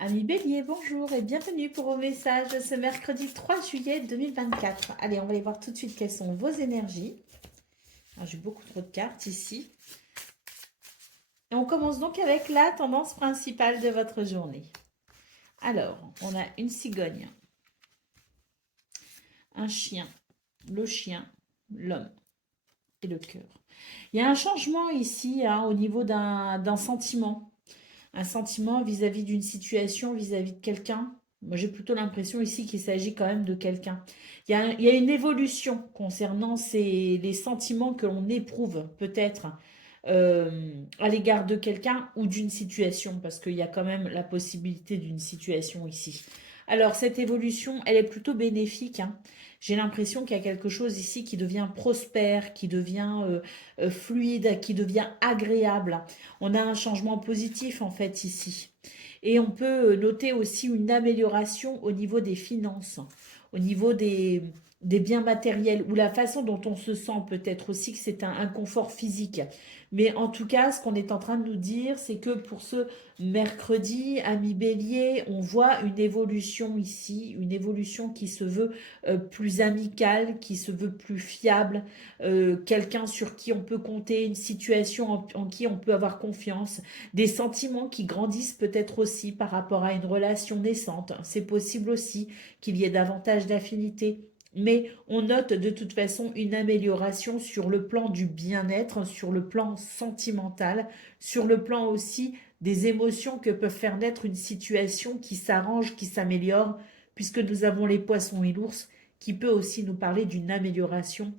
Amis Bélier, bonjour et bienvenue pour vos messages de ce mercredi 3 juillet 2024. Allez, on va aller voir tout de suite quelles sont vos énergies. J'ai beaucoup trop de cartes ici. Et on commence donc avec la tendance principale de votre journée. Alors, on a une cigogne, un chien, le chien, l'homme et le cœur. Il y a un changement ici au niveau d'un sentiment. Un sentiment vis-à-vis d'une situation, vis-à-vis de quelqu'un. Moi, j'ai plutôt l'impression ici qu'il s'agit quand même de quelqu'un. Il y a une évolution concernant les sentiments que l'on éprouve peut-être à l'égard de quelqu'un ou d'une situation, parce qu'il y a quand même la possibilité d'une situation ici. Alors, cette évolution, elle est plutôt bénéfique. J'ai l'impression qu'il y a quelque chose ici qui devient prospère, qui devient fluide, qui devient agréable. On a un changement positif en fait ici. Et on peut noter aussi une amélioration au niveau des finances, au niveau des biens matériels, ou la façon dont on se sent peut-être aussi que c'est un confort physique. Mais en tout cas, ce qu'on est en train de nous dire, c'est que pour ce mercredi, ami Bélier, on voit une évolution ici, une évolution qui se veut plus amicale, qui se veut plus fiable, quelqu'un sur qui on peut compter, une situation en qui on peut avoir confiance, des sentiments qui grandissent peut-être aussi par rapport à une relation naissante. C'est possible aussi qu'il y ait davantage d'affinité. Mais on note de toute façon une amélioration sur le plan du bien-être, sur le plan sentimental, sur le plan aussi des émotions que peut faire naître une situation qui s'arrange, qui s'améliore, puisque nous avons les poissons et l'ours, qui peut aussi nous parler d'une amélioration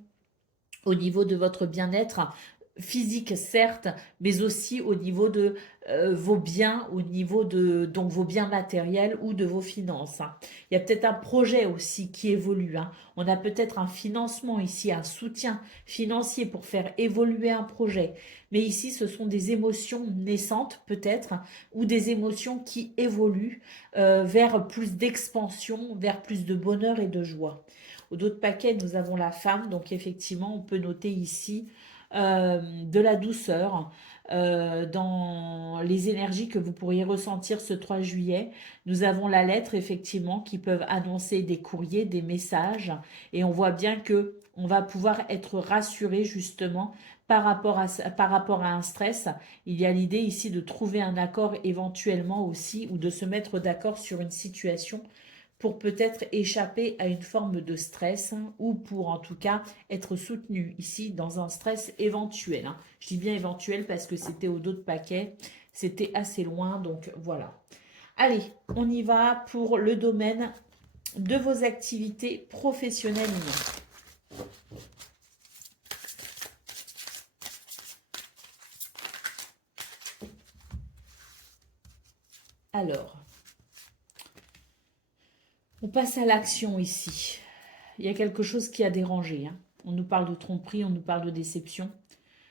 au niveau de votre bien-être physique, certes, mais aussi au niveau de vos biens, au niveau de donc vos biens matériels ou de vos finances. Il y a peut-être un projet aussi qui évolue. On a peut-être un financement ici, un soutien financier pour faire évoluer un projet. Mais ici, ce sont des émotions naissantes peut-être, ou des émotions qui évoluent vers plus d'expansion, vers plus de bonheur et de joie. Au dos de paquet, nous avons la femme, donc effectivement, on peut noter ici de la douceur dans les énergies que vous pourriez ressentir ce 3 juillet. Nous avons la lettre, effectivement, qui peuvent annoncer des courriers, des messages, et on voit bien que on va pouvoir être rassuré justement par rapport à un stress. Il y a l'idée ici de trouver un accord éventuellement aussi, ou de se mettre d'accord sur une situation pour peut-être échapper à une forme de stress ou pour en tout cas être soutenu ici dans un stress éventuel. Je dis bien éventuel parce que c'était au dos de paquet, c'était assez loin, donc voilà. Allez, on y va pour le domaine de vos activités professionnelles ou non. Alors, on passe à l'action ici. Il y a quelque chose qui a dérangé. On nous parle de tromperie, on nous parle de déception.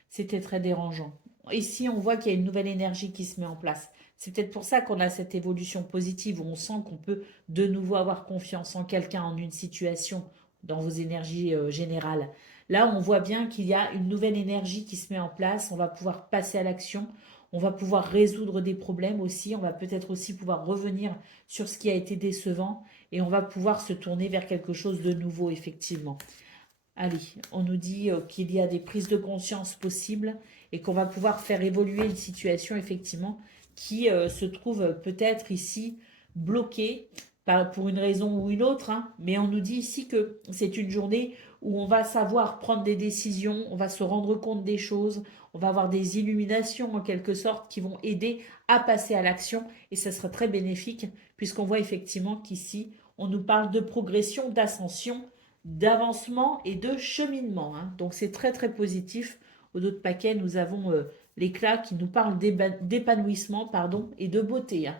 C'était très dérangeant. Ici, on voit qu'il y a une nouvelle énergie qui se met en place. C'est peut-être pour ça qu'on a cette évolution positive où on sent qu'on peut de nouveau avoir confiance en quelqu'un, en une situation, dans vos énergies générales. Là, on voit bien qu'il y a une nouvelle énergie qui se met en place. On va pouvoir passer à l'action. On va pouvoir résoudre des problèmes aussi. On va peut-être aussi pouvoir revenir sur ce qui a été décevant et on va pouvoir se tourner vers quelque chose de nouveau, effectivement. Allez, on nous dit qu'il y a des prises de conscience possibles et qu'on va pouvoir faire évoluer une situation effectivement qui se trouve peut-être ici bloquée pour une raison ou une autre. Mais on nous dit ici que c'est une journée où on va savoir prendre des décisions, on va se rendre compte des choses, on va avoir des illuminations en quelque sorte qui vont aider à passer à l'action et ça sera très bénéfique puisqu'on voit effectivement qu'ici on nous parle de progression, d'ascension, d'avancement et de cheminement. Donc c'est très très positif. Au dos de paquet, nous avons l'éclat qui nous parle d'épanouissement pardon, et de beauté.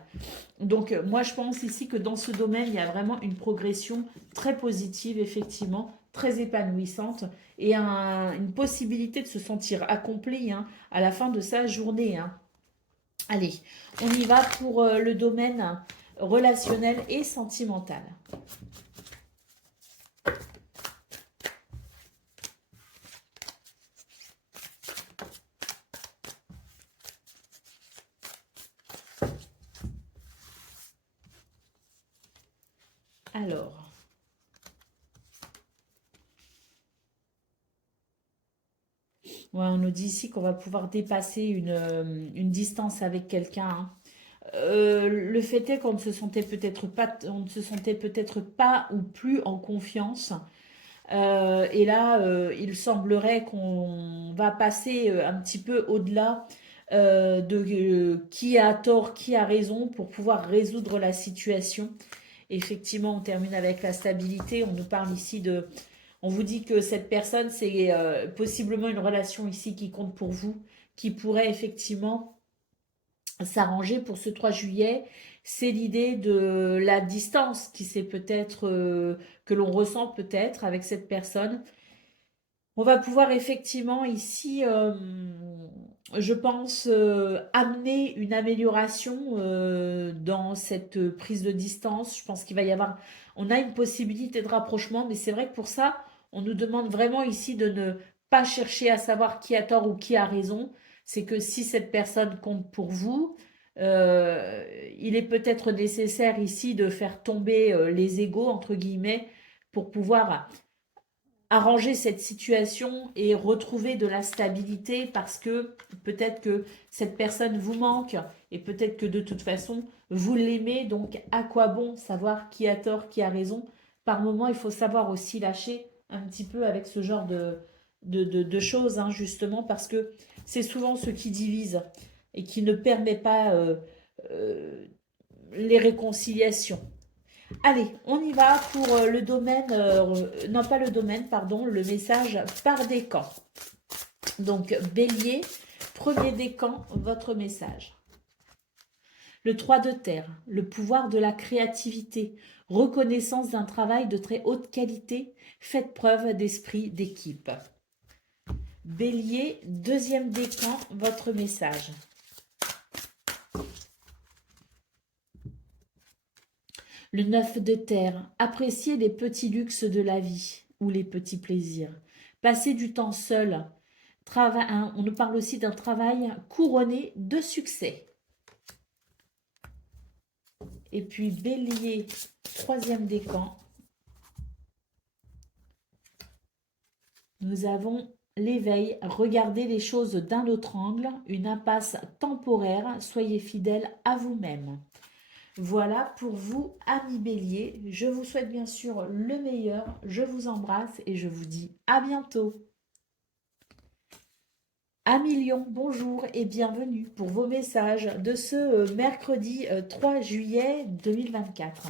Donc moi je pense ici que dans ce domaine, il y a vraiment une progression très positive, effectivement, très épanouissante et une possibilité de se sentir accompli à la fin de sa journée. Allez, on y va pour le domaine relationnel et sentimental. Alors, ouais, on nous dit ici qu'on va pouvoir dépasser une distance avec quelqu'un, hein. Le fait est qu'on ne se sentait peut-être pas, on ne se sentait peut-être pas ou plus en confiance. Et là, il semblerait qu'on va passer un petit peu au-delà de qui a tort, qui a raison pour pouvoir résoudre la situation. Effectivement, on termine avec la stabilité. On nous parle ici de... On vous dit que cette personne, c'est possiblement une relation ici qui compte pour vous, qui pourrait effectivement s'arranger pour ce 3 juillet. C'est l'idée de la distance qui c'est peut-être que l'on ressent peut-être avec cette personne. On va pouvoir effectivement ici, je pense, amener une amélioration dans cette prise de distance. Je pense qu'il va y avoir, on a une possibilité de rapprochement, mais c'est vrai que pour ça, on nous demande vraiment ici de ne pas chercher à savoir qui a tort ou qui a raison. C'est que si cette personne compte pour vous, il est peut-être nécessaire ici de faire tomber les égos, entre guillemets, pour pouvoir arranger cette situation et retrouver de la stabilité parce que peut-être que cette personne vous manque et peut-être que de toute façon vous l'aimez, donc à quoi bon savoir qui a tort, qui a raison. Par moment, il faut savoir aussi lâcher un petit peu avec ce genre de choses, hein, justement, parce que c'est souvent ce qui divise et qui ne permet pas euh, les réconciliations. Allez, on y va pour le domaine, non pas le domaine, pardon, le message par décan. Donc, Bélier, premier décan, votre message. Le 3 de terre, le pouvoir de la créativité, reconnaissance d'un travail de très haute qualité, faites preuve d'esprit d'équipe. Bélier, deuxième décan, votre message. Le 9 de terre, appréciez les petits luxes de la vie ou les petits plaisirs. Passez du temps seul. On nous parle aussi d'un travail couronné de succès. Et puis Bélier, troisième décan. Nous avons l'éveil. Regardez les choses d'un autre angle. Une impasse temporaire. Soyez fidèle à vous-même. Voilà pour vous, amis Bélier. Je vous souhaite bien sûr le meilleur. Je vous embrasse et je vous dis à bientôt. Amis Lion, bonjour et bienvenue pour vos messages de ce mercredi 3 juillet 2024.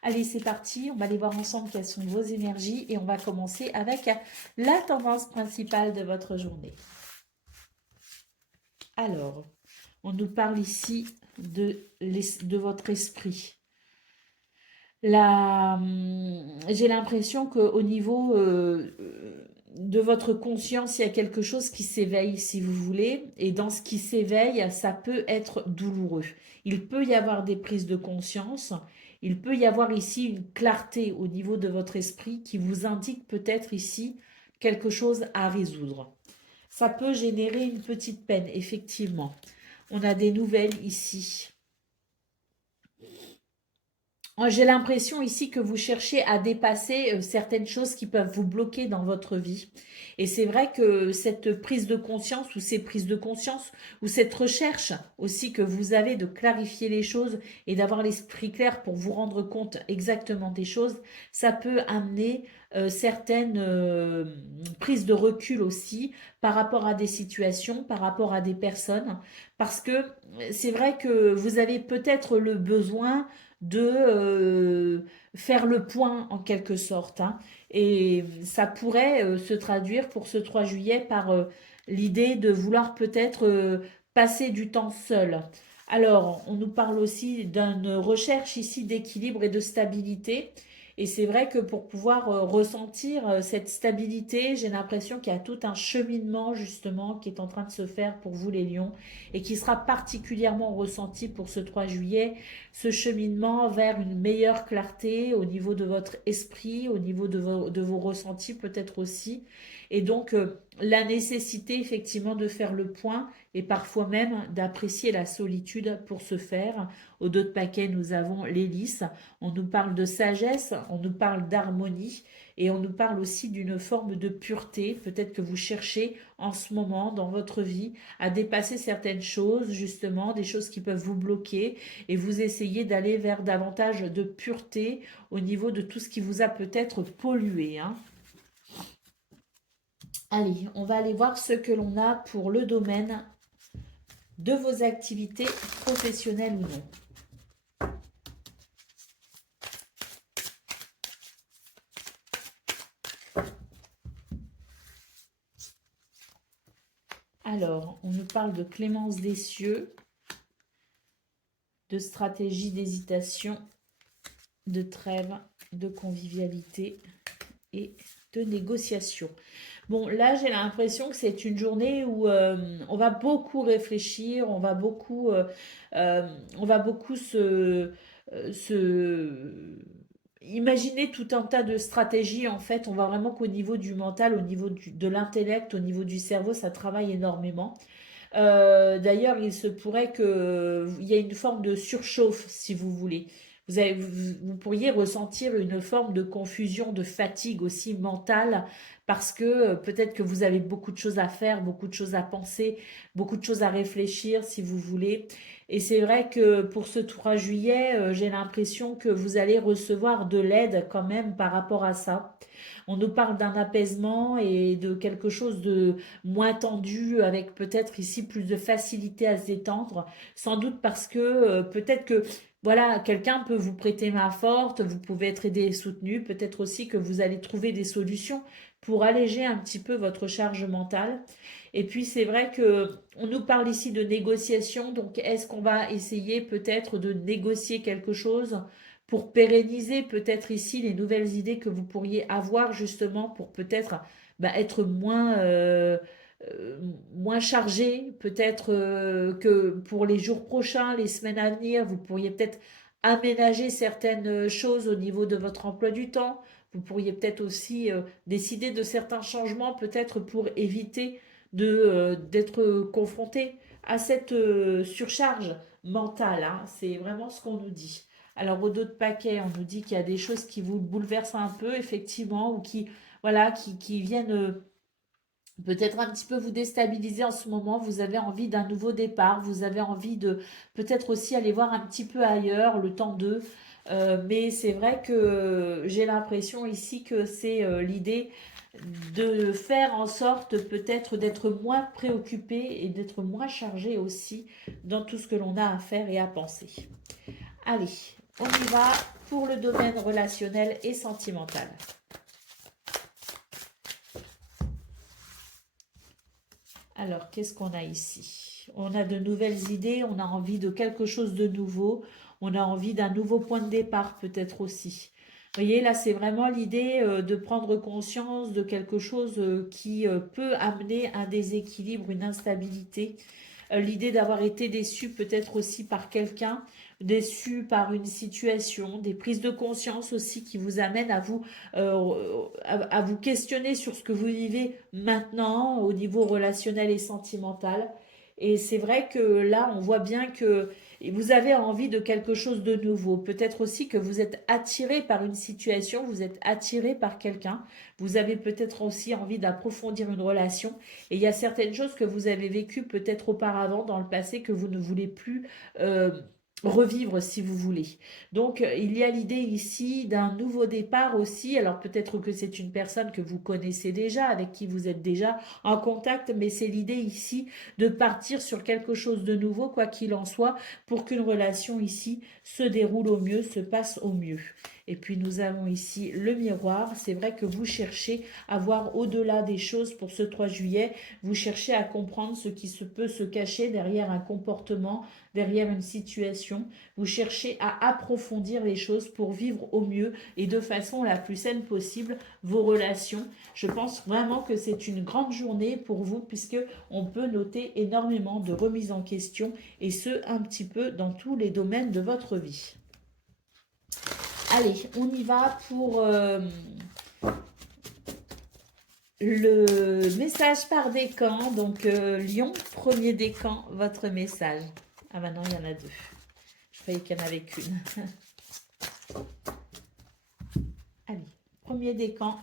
Allez, c'est parti. On va aller voir ensemble quelles sont vos énergies et on va commencer avec la tendance principale de votre journée. Alors, on nous parle ici de votre esprit. J'ai l'impression qu'au niveau de votre conscience, il y a quelque chose qui s'éveille, si vous voulez. Et dans ce qui s'éveille, ça peut être douloureux. Il peut y avoir des prises de conscience. Il peut y avoir ici une clarté au niveau de votre esprit qui vous indique peut-être ici quelque chose à résoudre. Ça peut générer une petite peine, effectivement. On a des nouvelles ici. J'ai l'impression ici que vous cherchez à dépasser certaines choses qui peuvent vous bloquer dans votre vie. Et c'est vrai que cette prise de conscience ou ces prises de conscience ou cette recherche aussi que vous avez de clarifier les choses et d'avoir l'esprit clair pour vous rendre compte exactement des choses, ça peut amener certaines prises de recul aussi par rapport à des situations, par rapport à des personnes. Parce que c'est vrai que vous avez peut-être le besoin de faire le point en quelque sorte, hein. Et ça pourrait se traduire pour ce 3 juillet par l'idée de vouloir peut-être passer du temps seul. Alors, on nous parle aussi d'une recherche ici d'équilibre et de stabilité. Et c'est vrai que pour pouvoir ressentir cette stabilité, j'ai l'impression qu'il y a tout un cheminement justement qui est en train de se faire pour vous les lions et qui sera particulièrement ressenti pour ce 3 juillet, ce cheminement vers une meilleure clarté au niveau de votre esprit, au niveau de vos ressentis peut-être aussi. Et donc, la nécessité effectivement de faire le point et parfois même d'apprécier la solitude pour ce faire. Au dos de paquet, nous avons l'hélice. On nous parle de sagesse, on nous parle d'harmonie et on nous parle aussi d'une forme de pureté. Peut-être que vous cherchez en ce moment dans votre vie à dépasser certaines choses, justement, des choses qui peuvent vous bloquer et vous essayez d'aller vers davantage de pureté au niveau de tout ce qui vous a peut-être pollué, hein. Allez, on va aller voir ce que l'on a pour le domaine de vos activités professionnelles ou non. Alors, on nous parle de clémence des cieux, de stratégie d'hésitation, de trêve, de convivialité et de négociation. Bon, là, j'ai l'impression que c'est une journée où on va beaucoup réfléchir, on va beaucoup imaginer tout un tas de stratégies. En fait, on voit vraiment qu'au niveau du mental, au niveau de l'intellect, au niveau du cerveau, ça travaille énormément. D'ailleurs, il se pourrait qu'il y ait une forme de surchauffe, si vous voulez. Vous pourriez ressentir une forme de confusion, de fatigue aussi mentale, parce que peut-être que vous avez beaucoup de choses à faire, beaucoup de choses à penser, beaucoup de choses à réfléchir, si vous voulez. Et c'est vrai que pour ce 3 juillet, j'ai l'impression que vous allez recevoir de l'aide quand même par rapport à ça. On nous parle d'un apaisement et de quelque chose de moins tendu, avec peut-être ici plus de facilité à se détendre, sans doute parce que peut-être que voilà, quelqu'un peut vous prêter main forte, vous pouvez être aidé et soutenu, peut-être aussi que vous allez trouver des solutions pour alléger un petit peu votre charge mentale. Et puis c'est vrai que on nous parle ici de négociation, donc est-ce qu'on va essayer peut-être de négocier quelque chose pour pérenniser peut-être ici les nouvelles idées que vous pourriez avoir justement pour peut-être être euh, moins chargé, peut-être que pour les jours prochains, les semaines à venir, vous pourriez peut-être aménager certaines choses au niveau de votre emploi du temps. Vous pourriez peut-être aussi décider de certains changements, peut-être pour éviter d'être confronté à cette surcharge mentale, hein. C'est vraiment ce qu'on nous dit. Alors, au dos de paquet, on nous dit qu'il y a des choses qui vous bouleversent un peu, effectivement, ou qui, voilà, qui viennent peut-être un petit peu vous déstabiliser en ce moment. Vous avez envie d'un nouveau départ, vous avez envie de peut-être aussi aller voir un petit peu ailleurs, le temps d'eux. Mais c'est vrai que j'ai l'impression ici que c'est l'idée de faire en sorte peut-être d'être moins préoccupé et d'être moins chargé aussi dans tout ce que l'on a à faire et à penser. Allez, on y va pour le domaine relationnel et sentimental. Alors, qu'est-ce qu'on a ici? On a de nouvelles idées, on a envie de quelque chose de nouveau, on a envie d'un nouveau point de départ peut-être aussi. Vous voyez, là, c'est vraiment l'idée de prendre conscience de quelque chose qui peut amener un déséquilibre, une instabilité. L'idée d'avoir été déçu peut-être aussi par quelqu'un, déçu par une situation, des prises de conscience aussi qui vous amènent à vous questionner sur ce que vous vivez maintenant au niveau relationnel et sentimental. Et c'est vrai que là, on voit bien que vous avez envie de quelque chose de nouveau. Peut-être aussi que vous êtes attiré par une situation, vous êtes attiré par quelqu'un. Vous avez peut-être aussi envie d'approfondir une relation. Et il y a certaines choses que vous avez vécues peut-être auparavant dans le passé que vous ne voulez plus revivre si vous voulez. Donc il y a l'idée ici d'un nouveau départ aussi. Alors peut-être que c'est une personne que vous connaissez déjà, avec qui vous êtes déjà en contact, mais c'est l'idée ici de partir sur quelque chose de nouveau, quoi qu'il en soit, pour qu'une relation ici se déroule au mieux, se passe au mieux. Et puis nous avons ici le miroir. C'est vrai que vous cherchez à voir au-delà des choses pour ce 3 juillet. Vous cherchez à comprendre ce qui peut se cacher derrière un comportement, derrière une situation. Vous cherchez à approfondir les choses pour vivre au mieux et de façon la plus saine possible vos relations. Je pense vraiment que c'est une grande journée pour vous puisque on peut noter énormément de remises en question et ce un petit peu dans tous les domaines de votre vie. Allez, on y va pour le message par décan. Donc, Lion, premier décan, votre message. Ah, maintenant, il y en a deux. Je croyais qu'il n'y en avait qu'une. Allez, premier décan.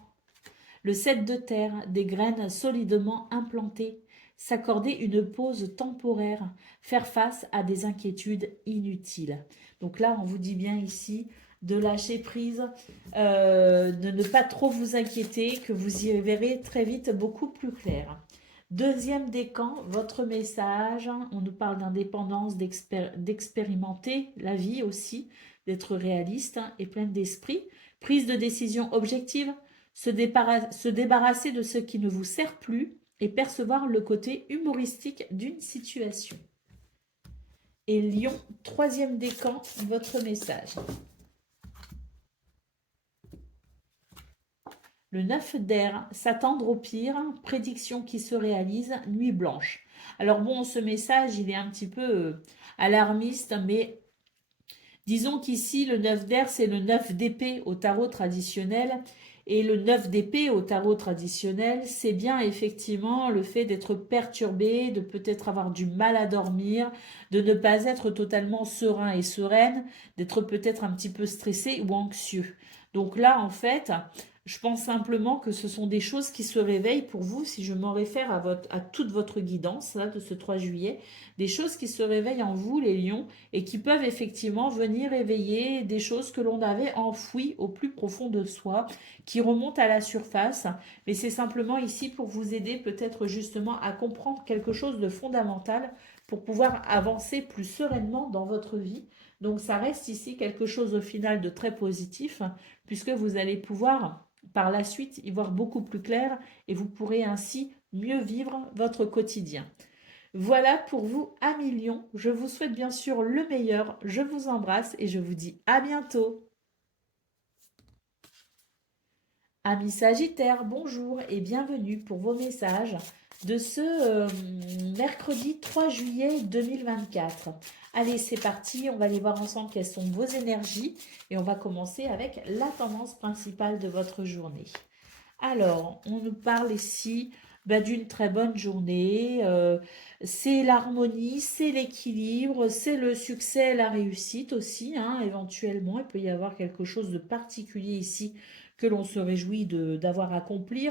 Le 7 de terre, des graines solidement implantées. S'accorder une pause temporaire. Faire face à des inquiétudes inutiles. Donc là, on vous dit bien ici de lâcher prise, de ne pas trop vous inquiéter, que vous y verrez très vite beaucoup plus clair. Deuxième décan, votre message, on nous parle d'indépendance, d'expérimenter la vie aussi, d'être réaliste et pleine d'esprit, prise de décision objective, se débarrasser de ce qui ne vous sert plus et percevoir le côté humoristique d'une situation. Et Lion, troisième décan, votre message. Le 9 d'air, s'attendre au pire, prédiction qui se réalise, nuit blanche. Alors bon, ce message, il est un petit peu alarmiste, mais disons qu'ici, le 9 d'air, c'est le 9 d'épée au tarot traditionnel. Et le 9 d'épée au tarot traditionnel, c'est bien effectivement le fait d'être perturbé, de peut-être avoir du mal à dormir, de ne pas être totalement serein et sereine, d'être peut-être un petit peu stressé ou anxieux. Donc là, en fait, je pense simplement que ce sont des choses qui se réveillent pour vous, si je m'en réfère à toute votre guidance là, de ce 3 juillet, des choses qui se réveillent en vous, les lions, et qui peuvent effectivement venir éveiller des choses que l'on avait enfouies au plus profond de soi, qui remontent à la surface. Mais c'est simplement ici pour vous aider peut-être justement à comprendre quelque chose de fondamental pour pouvoir avancer plus sereinement dans votre vie. Donc ça reste ici quelque chose au final de très positif, puisque vous allez pouvoir par la suite y voir beaucoup plus clair et vous pourrez ainsi mieux vivre votre quotidien. Voilà pour vous, amis lions. Je vous souhaite bien sûr le meilleur. Je vous embrasse et je vous dis à bientôt. Amis Sagittaires, bonjour et bienvenue pour vos messages de ce mercredi 3 juillet 2024. Allez, c'est parti, on va aller voir ensemble quelles sont vos énergies et on va commencer avec la tendance principale de votre journée. Alors, on nous parle ici d'une très bonne journée. C'est l'harmonie, c'est l'équilibre, c'est le succès et la réussite aussi. Hein, éventuellement, il peut y avoir quelque chose de particulier ici que l'on se réjouit d'avoir accompli,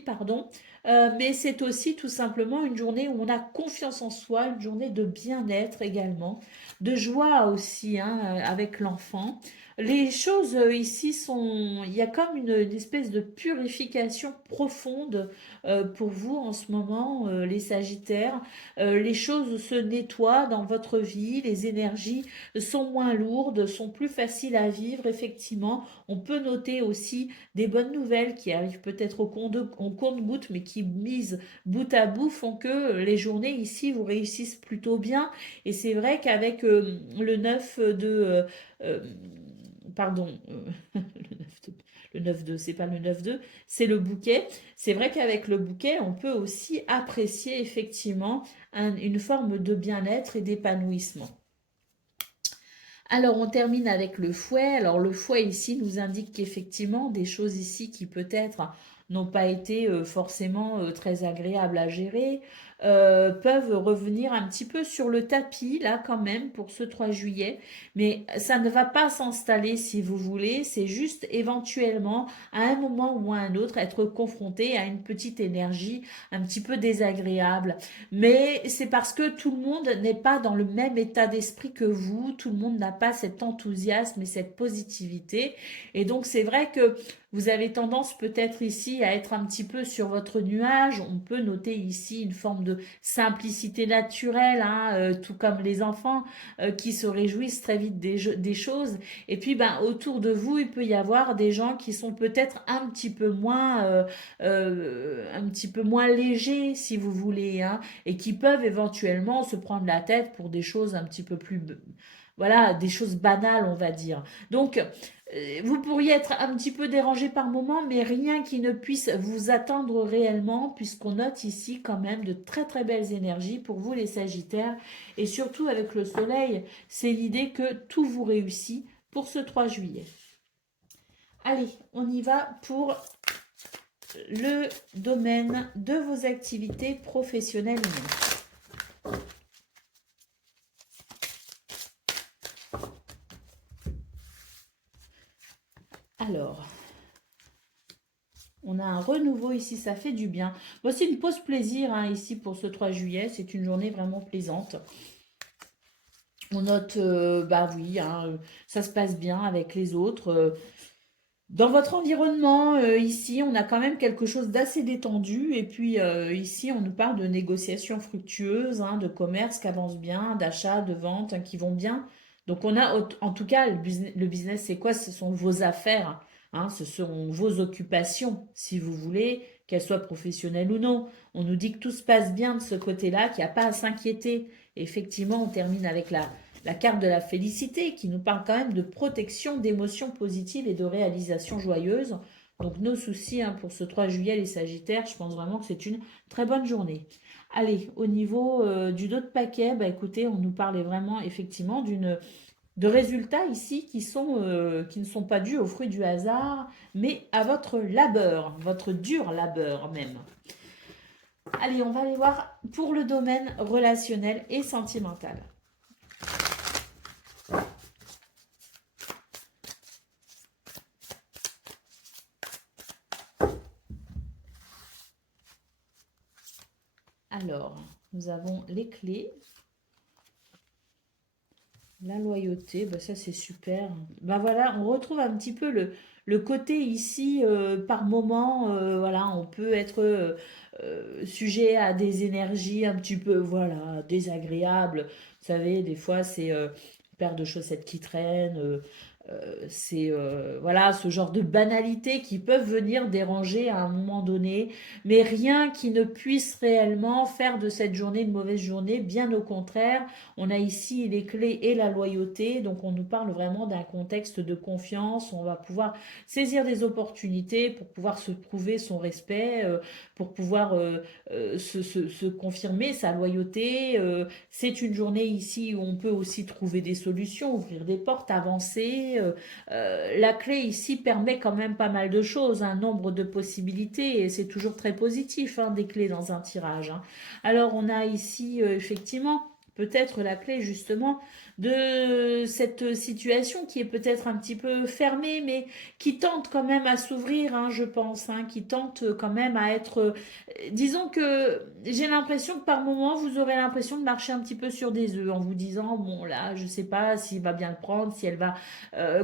pardon. Mais c'est aussi tout simplement une journée où on a confiance en soi, une journée de bien-être également, de joie aussi hein, avec l'enfant. Les choses ici sont, il y a comme une espèce de purification profonde pour vous en ce moment, les Sagittaires. Les choses se nettoient dans votre vie, les énergies sont moins lourdes, sont plus faciles à vivre, effectivement. On peut noter aussi des bonnes nouvelles qui arrivent peut-être au compte-gouttes, mais qui misent bout à bout font que les journées ici vous réussissent plutôt bien. Et c'est vrai qu'avec le 9 de... euh, pardon, le 9-2, c'est pas le 9-2, c'est le bouquet. C'est vrai qu'avec le bouquet, on peut aussi apprécier effectivement une forme de bien-être et d'épanouissement. Alors, on termine avec le fouet. Alors, le fouet ici nous indique qu'effectivement, des choses ici qui peut-être n'ont pas été forcément très agréables à gérer, peuvent revenir un petit peu sur le tapis, là, quand même, pour ce 3 juillet. Mais ça ne va pas s'installer, si vous voulez. C'est juste éventuellement, à un moment ou à un autre, être confronté à une petite énergie un petit peu désagréable. Mais c'est parce que tout le monde n'est pas dans le même état d'esprit que vous, tout le monde n'a pas cet enthousiasme et cette positivité. Et donc c'est vrai que vous avez tendance peut-être ici à être un petit peu sur votre nuage. On peut noter ici une forme de simplicité naturelle, hein, tout comme les enfants qui se réjouissent très vite des choses. Et puis autour de vous, il peut y avoir des gens qui sont peut-être un petit peu moins légers, si vous voulez, hein, et qui peuvent éventuellement se prendre la tête pour des choses un petit peu plus, voilà, des choses banales, on va dire. Donc, vous pourriez être un petit peu dérangé par moment, mais rien qui ne puisse vous atteindre réellement, puisqu'on note ici quand même de très très belles énergies pour vous les Sagittaires, et surtout avec le Soleil, c'est l'idée que tout vous réussit pour ce 3 juillet. Allez, on y va pour le domaine de vos activités professionnelles ou non. Alors, on a un renouveau ici, ça fait du bien. Voici une pause plaisir hein, ici pour ce 3 juillet. C'est une journée vraiment plaisante. On note, bah oui, hein, ça se passe bien avec les autres. Dans votre environnement, ici, on a quand même quelque chose d'assez détendu. Et puis ici, on nous parle de négociations fructueuses, hein, de commerce qui avance bien, d'achat, de vente hein, qui vont bien. Donc on a, en tout cas, le business, c'est quoi? Ce sont vos affaires, hein, ce sont vos occupations, si vous voulez, qu'elles soient professionnelles ou non. On nous dit que tout se passe bien de ce côté-là, qu'il n'y a pas à s'inquiéter. Effectivement, on termine avec la carte de la félicité qui nous parle quand même de protection, d'émotions positives et de réalisations joyeuses. Donc nos soucis hein, pour ce 3 juillet, les Sagittaires, je pense vraiment que c'est une très bonne journée. Allez, au niveau du dos de paquet, bah, écoutez, on nous parlait vraiment effectivement de résultats ici qui ne sont pas dus aux fruits du hasard, mais à votre labeur, votre dur labeur même. Allez, on va aller voir pour le domaine relationnel et sentimental. Alors, nous avons les clés. La loyauté, bah ça c'est super. Bah voilà, on retrouve un petit peu le côté ici, par moment, voilà, on peut être sujet à des énergies un petit peu, voilà, désagréables. Vous savez, des fois c'est une paire de chaussettes qui traînent, c'est voilà ce genre de banalités qui peuvent venir déranger à un moment donné, mais rien qui ne puisse réellement faire de cette journée une mauvaise journée, bien au contraire. On a ici les clés et la loyauté, donc on nous parle vraiment d'un contexte de confiance, on va pouvoir saisir des opportunités pour pouvoir se prouver son respect, pour pouvoir se confirmer sa loyauté. C'est une journée ici où on peut aussi trouver des solutions, ouvrir des portes, avancer. La clé ici permet quand même pas mal de choses, un nombre de possibilités, et c'est toujours très positif, hein, des clés dans un tirage. Hein. Alors on a ici effectivement peut-être la clé justement de cette situation qui est peut-être un petit peu fermée, mais qui tente quand même à s'ouvrir, hein, je pense, hein, qui tente quand même à être... disons que j'ai l'impression que par moment, vous aurez l'impression de marcher un petit peu sur des œufs en vous disant, bon là, je sais pas s'il va bien le prendre, si elle va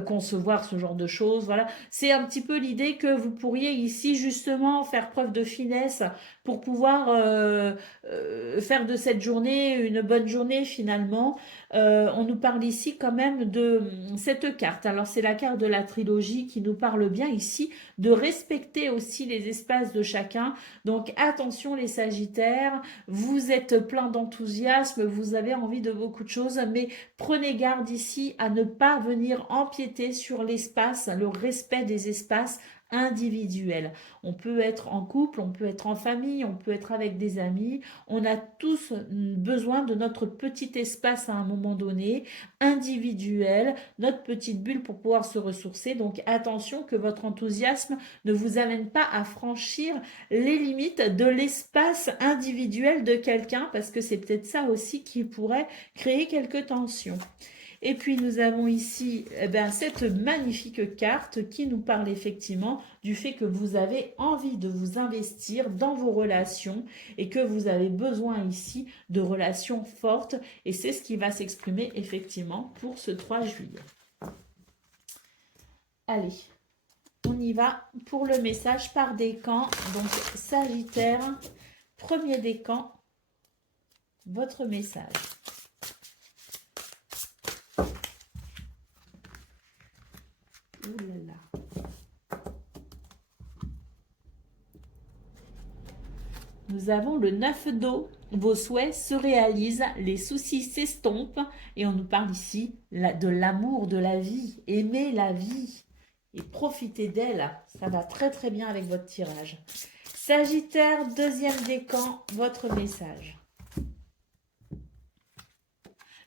concevoir ce genre de choses, voilà. C'est un petit peu l'idée que vous pourriez ici justement faire preuve de finesse pour pouvoir faire de cette journée une bonne journée finalement. On nous parle ici quand même de cette carte. Alors c'est la carte de la trilogie qui nous parle bien ici de respecter aussi les espaces de chacun. Donc attention les Sagittaires, vous êtes plein d'enthousiasme, vous avez envie de beaucoup de choses, mais prenez garde ici à ne pas venir empiéter sur l'espace, le respect des espaces individuels. On peut être en couple, on peut être en famille, on peut être avec des amis. On a tous besoin de notre petit espace à un moment donné, individuel, notre petite bulle pour pouvoir se ressourcer. Donc attention que votre enthousiasme ne vous amène pas à franchir les limites de l'espace individuel de quelqu'un, parce que c'est peut-être ça aussi qui pourrait créer quelques tensions. Et puis nous avons ici cette magnifique carte qui nous parle effectivement du fait que vous avez envie de vous investir dans vos relations et que vous avez besoin ici de relations fortes. Et c'est ce qui va s'exprimer effectivement pour ce 3 juillet. Allez, on y va pour le message par décan. Donc Sagittaire, premier décan, votre message. Ouh là là. Nous avons le 9 d'eau. Vos souhaits se réalisent, les soucis s'estompent. Et on nous parle ici de l'amour de la vie. Aimez la vie et profitez d'elle. Ça va très très bien avec votre tirage. Sagittaire, deuxième décan, votre message.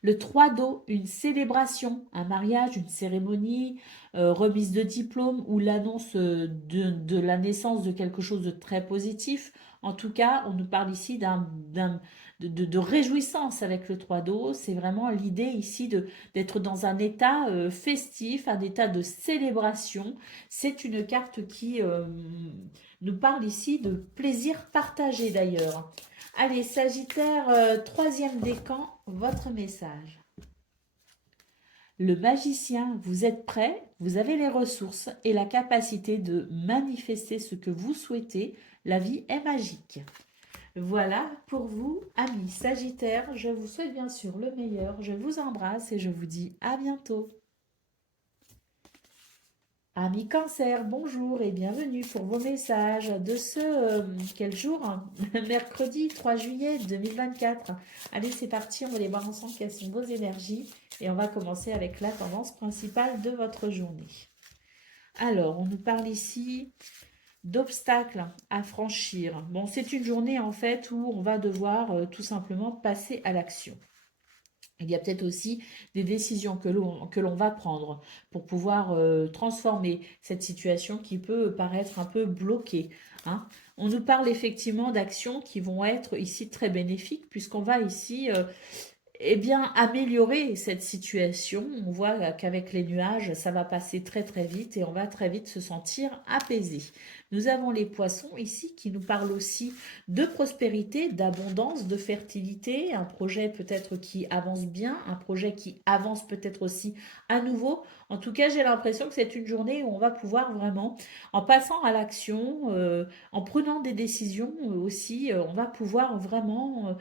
Le 3 d'eau, une célébration, un mariage, une cérémonie, remise de diplôme ou l'annonce de la naissance de quelque chose de très positif. En tout cas, on nous parle ici de réjouissance avec le 3 d'eau. C'est vraiment l'idée ici d'être dans un état festif, un état de célébration. C'est une carte qui nous parle ici de plaisir partagé d'ailleurs. Allez, Sagittaire, troisième décan, votre message. Le magicien, vous êtes prêt, vous avez les ressources et la capacité de manifester ce que vous souhaitez. La vie est magique. Voilà pour vous, amis Sagittaires. Je vous souhaite bien sûr le meilleur. Je vous embrasse et je vous dis à bientôt. Amis Cancer, bonjour et bienvenue pour vos messages de quel jour? Mercredi 3 juillet 2024. Allez, c'est parti, on va les voir ensemble quelles sont vos énergies et on va commencer avec la tendance principale de votre journée. Alors, on nous parle ici d'obstacles à franchir. Bon, c'est une journée en fait où on va devoir tout simplement passer à l'action. Il y a peut-être aussi des décisions que l'on va prendre pour pouvoir transformer cette situation qui peut paraître un peu bloquée, hein. On nous parle effectivement d'actions qui vont être ici très bénéfiques puisqu'on va ici eh bien, améliorer cette situation. On voit qu'avec les nuages, ça va passer très très vite et on va très vite se sentir apaisé. Nous avons les poissons ici qui nous parlent aussi de prospérité, d'abondance, de fertilité, un projet peut-être qui avance bien, un projet qui avance peut-être aussi à nouveau. En tout cas, j'ai l'impression que c'est une journée où on va pouvoir vraiment, en passant à l'action, en prenant des décisions aussi, on va pouvoir vraiment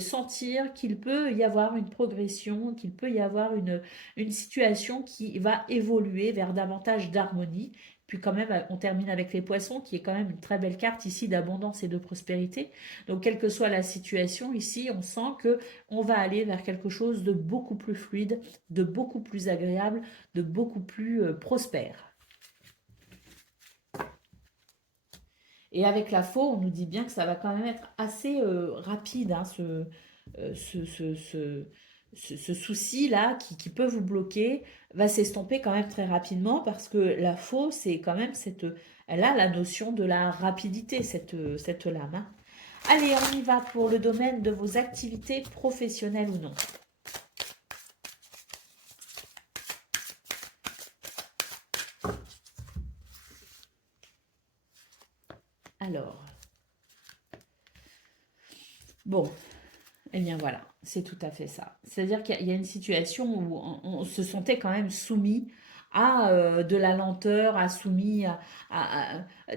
sentir qu'il peut y avoir une progression, qu'il peut y avoir une situation qui va évoluer vers davantage d'harmonie. Puis quand même, on termine avec les poissons, qui est quand même une très belle carte ici d'abondance et de prospérité. Donc, quelle que soit la situation ici, on sent que on va aller vers quelque chose de beaucoup plus fluide, de beaucoup plus agréable, de beaucoup plus prospère. Et avec la faux, on nous dit bien que ça va quand même être assez rapide, hein, ce, ce, ce, ce souci-là qui peut vous bloquer va s'estomper quand même très rapidement parce que la faux, c'est quand même elle a la notion de la rapidité, cette lame, hein. Allez, on y va pour le domaine de vos activités professionnelles ou non. Alors, bon, eh bien voilà, c'est tout à fait ça. C'est-à-dire qu'il y a une situation où on se sentait quand même soumis à de la lenteur, soumis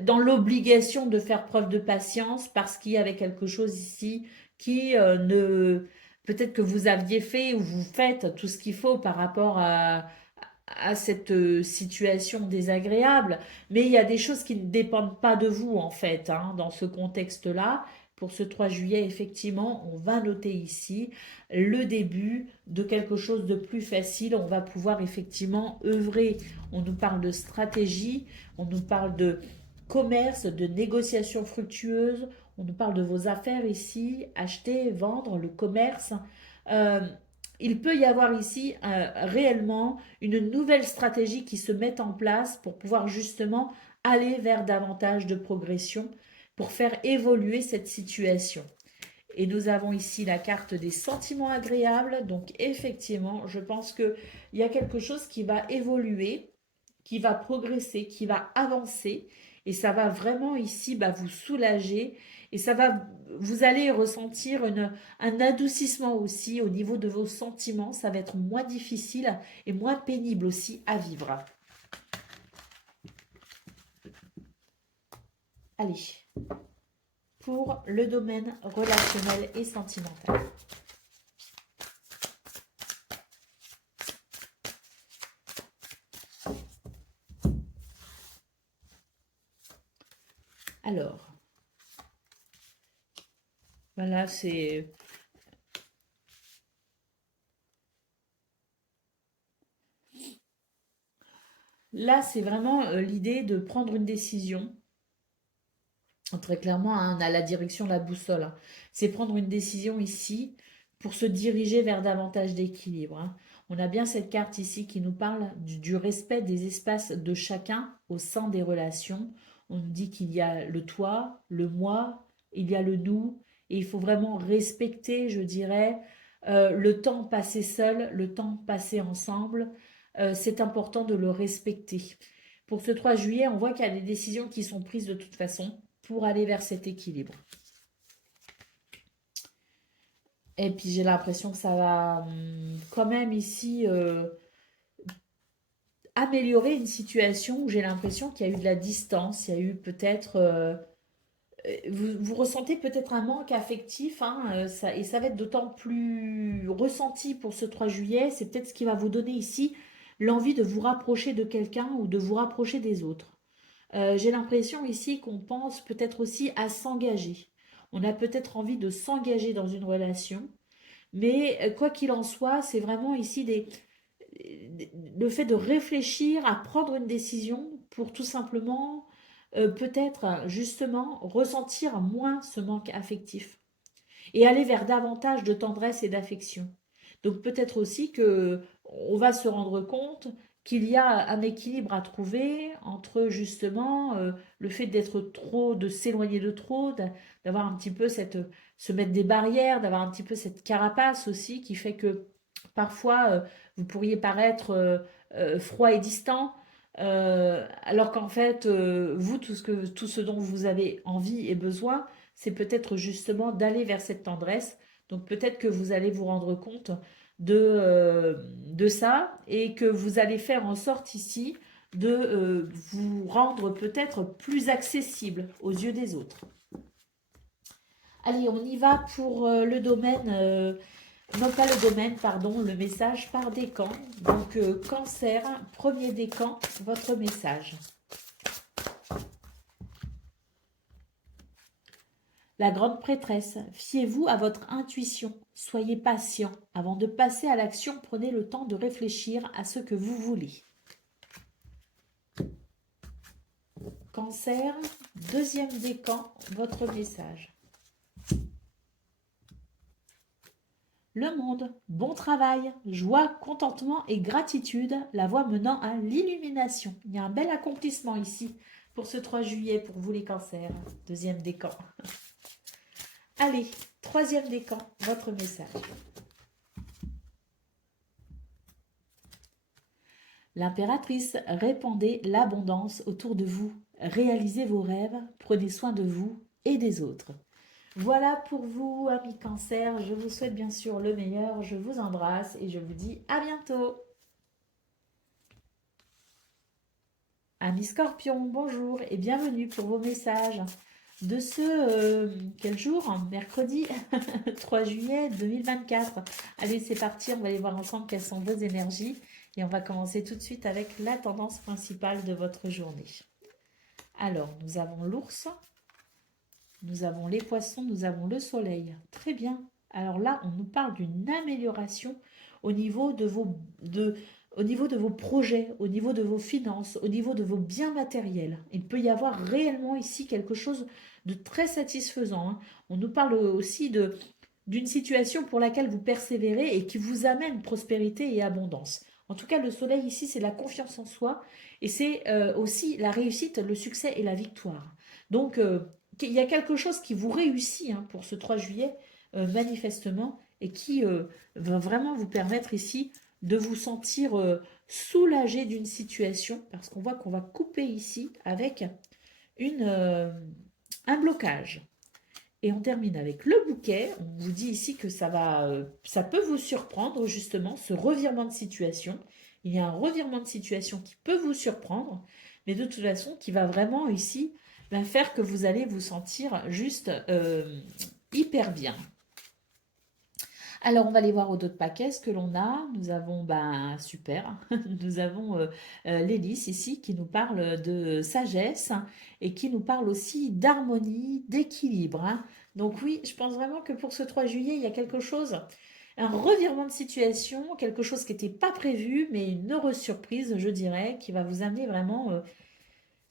dans l'obligation de faire preuve de patience parce qu'il y avait quelque chose ici qui ne... Peut-être que vous aviez fait ou vous faites tout ce qu'il faut par rapport à cette situation désagréable, mais il y a des choses qui ne dépendent pas de vous en fait, hein, dans ce contexte-là. Pour ce 3 juillet, effectivement, on va noter ici le début de quelque chose de plus facile. On va pouvoir effectivement œuvrer. On nous parle de stratégie, on nous parle de commerce, de négociations fructueuses, on nous parle de vos affaires ici, acheter, vendre, le commerce. Euh, il peut y avoir ici réellement une nouvelle stratégie qui se met en place pour pouvoir justement aller vers davantage de progression, pour faire évoluer cette situation. Et nous avons ici la carte des sentiments agréables. Donc effectivement, je pense qu'il y a quelque chose qui va évoluer, qui va progresser, qui va avancer. Et ça va vraiment ici vous soulager. Et vous allez ressentir un adoucissement aussi au niveau de vos sentiments. Ça va être moins difficile et moins pénible aussi à vivre. Allez, pour le domaine relationnel et sentimental. Alors, voilà, c'est... Là, c'est vraiment l'idée de prendre une décision. Très clairement, hein, on a la direction, la boussole, hein. C'est prendre une décision ici pour se diriger vers davantage d'équilibre, hein. On a bien cette carte ici qui nous parle du respect des espaces de chacun au sein des relations. On nous dit qu'il y a le toi, le moi, il y a le nous, et il faut vraiment respecter, je dirais, le temps passé seul, le temps passé ensemble. C'est important de le respecter. Pour ce 3 juillet, on voit qu'il y a des décisions qui sont prises de toute façon pour aller vers cet équilibre. Et puis j'ai l'impression que ça va quand même ici améliorer une situation où j'ai l'impression qu'il y a eu de la distance, il y a eu peut-être... vous ressentez peut-être un manque affectif, hein, et ça va être d'autant plus ressenti pour ce 3 juillet. C'est peut-être ce qui va vous donner ici l'envie de vous rapprocher de quelqu'un ou de vous rapprocher des autres. J'ai l'impression ici qu'on pense peut-être aussi à s'engager. On a peut-être envie de s'engager dans une relation, mais quoi qu'il en soit, c'est vraiment ici le fait de réfléchir à prendre une décision pour tout simplement peut-être justement ressentir moins ce manque affectif et aller vers davantage de tendresse et d'affection. Donc peut-être aussi que on va se rendre compte qu'il y a un équilibre à trouver entre justement le fait d'être trop, de s'éloigner de trop, d'avoir un petit peu se mettre des barrières, d'avoir un petit peu cette carapace aussi qui fait que parfois vous pourriez paraître froid et distant, alors qu'en fait vous tout ce dont vous avez envie et besoin, c'est peut-être justement d'aller vers cette tendresse. Donc peut-être que vous allez vous rendre compte de ça et que vous allez faire en sorte ici de vous rendre peut-être plus accessible aux yeux des autres. Allez, on y va pour le domaine, non pas le domaine, pardon, le message par décan. Donc Cancer, premier décan, votre message. La grande prêtresse, fiez-vous à votre intuition, soyez patient. Avant de passer à l'action, prenez le temps de réfléchir à ce que vous voulez. Cancer, deuxième décan, votre message. Le monde, bon travail, joie, contentement et gratitude, la voie menant à l'illumination. Il y a un bel accomplissement ici pour ce 3 juillet pour vous les cancers. Deuxième décan. Allez, troisième décan, votre message. L'impératrice, répandez l'abondance autour de vous. Réalisez vos rêves, prenez soin de vous et des autres. Voilà pour vous, amis Cancer. Je vous souhaite bien sûr le meilleur. Je vous embrasse et je vous dis à bientôt. Amis Scorpion, bonjour et bienvenue pour vos messages de ce, quel jour? Mercredi 3 juillet 2024. Allez, c'est parti, on va aller voir ensemble quelles sont vos énergies et on va commencer tout de suite avec la tendance principale de votre journée. Alors, nous avons l'ours, nous avons les poissons, nous avons le soleil. Très bien. Alors là, on nous parle d'une amélioration au niveau de vos projets, au niveau de vos finances, au niveau de vos biens matériels. Il peut y avoir réellement ici quelque chose de très satisfaisant, hein. On nous parle aussi d'une situation pour laquelle vous persévérez et qui vous amène prospérité et abondance. En tout cas, le soleil ici, c'est la confiance en soi et c'est aussi la réussite, le succès et la victoire. Donc, il y a quelque chose qui vous réussit hein, pour ce 3 juillet, manifestement, et qui va vraiment vous permettre ici de vous sentir soulagé d'une situation, parce qu'on voit qu'on va couper ici avec un blocage. Et on termine avec le bouquet. On vous dit ici que ça peut vous surprendre justement, ce revirement de situation. Il y a un revirement de situation qui peut vous surprendre, mais de toute façon qui va vraiment ici faire que vous allez vous sentir juste hyper bien. Alors, on va aller voir au dos de paquet ce que l'on a. Nous avons, super, nous avons l'hélice ici qui nous parle de sagesse et qui nous parle aussi d'harmonie, d'équilibre, hein. Donc oui, je pense vraiment que pour ce 3 juillet, il y a quelque chose, un revirement de situation, quelque chose qui n'était pas prévu, mais une heureuse surprise, je dirais, qui va vous amener vraiment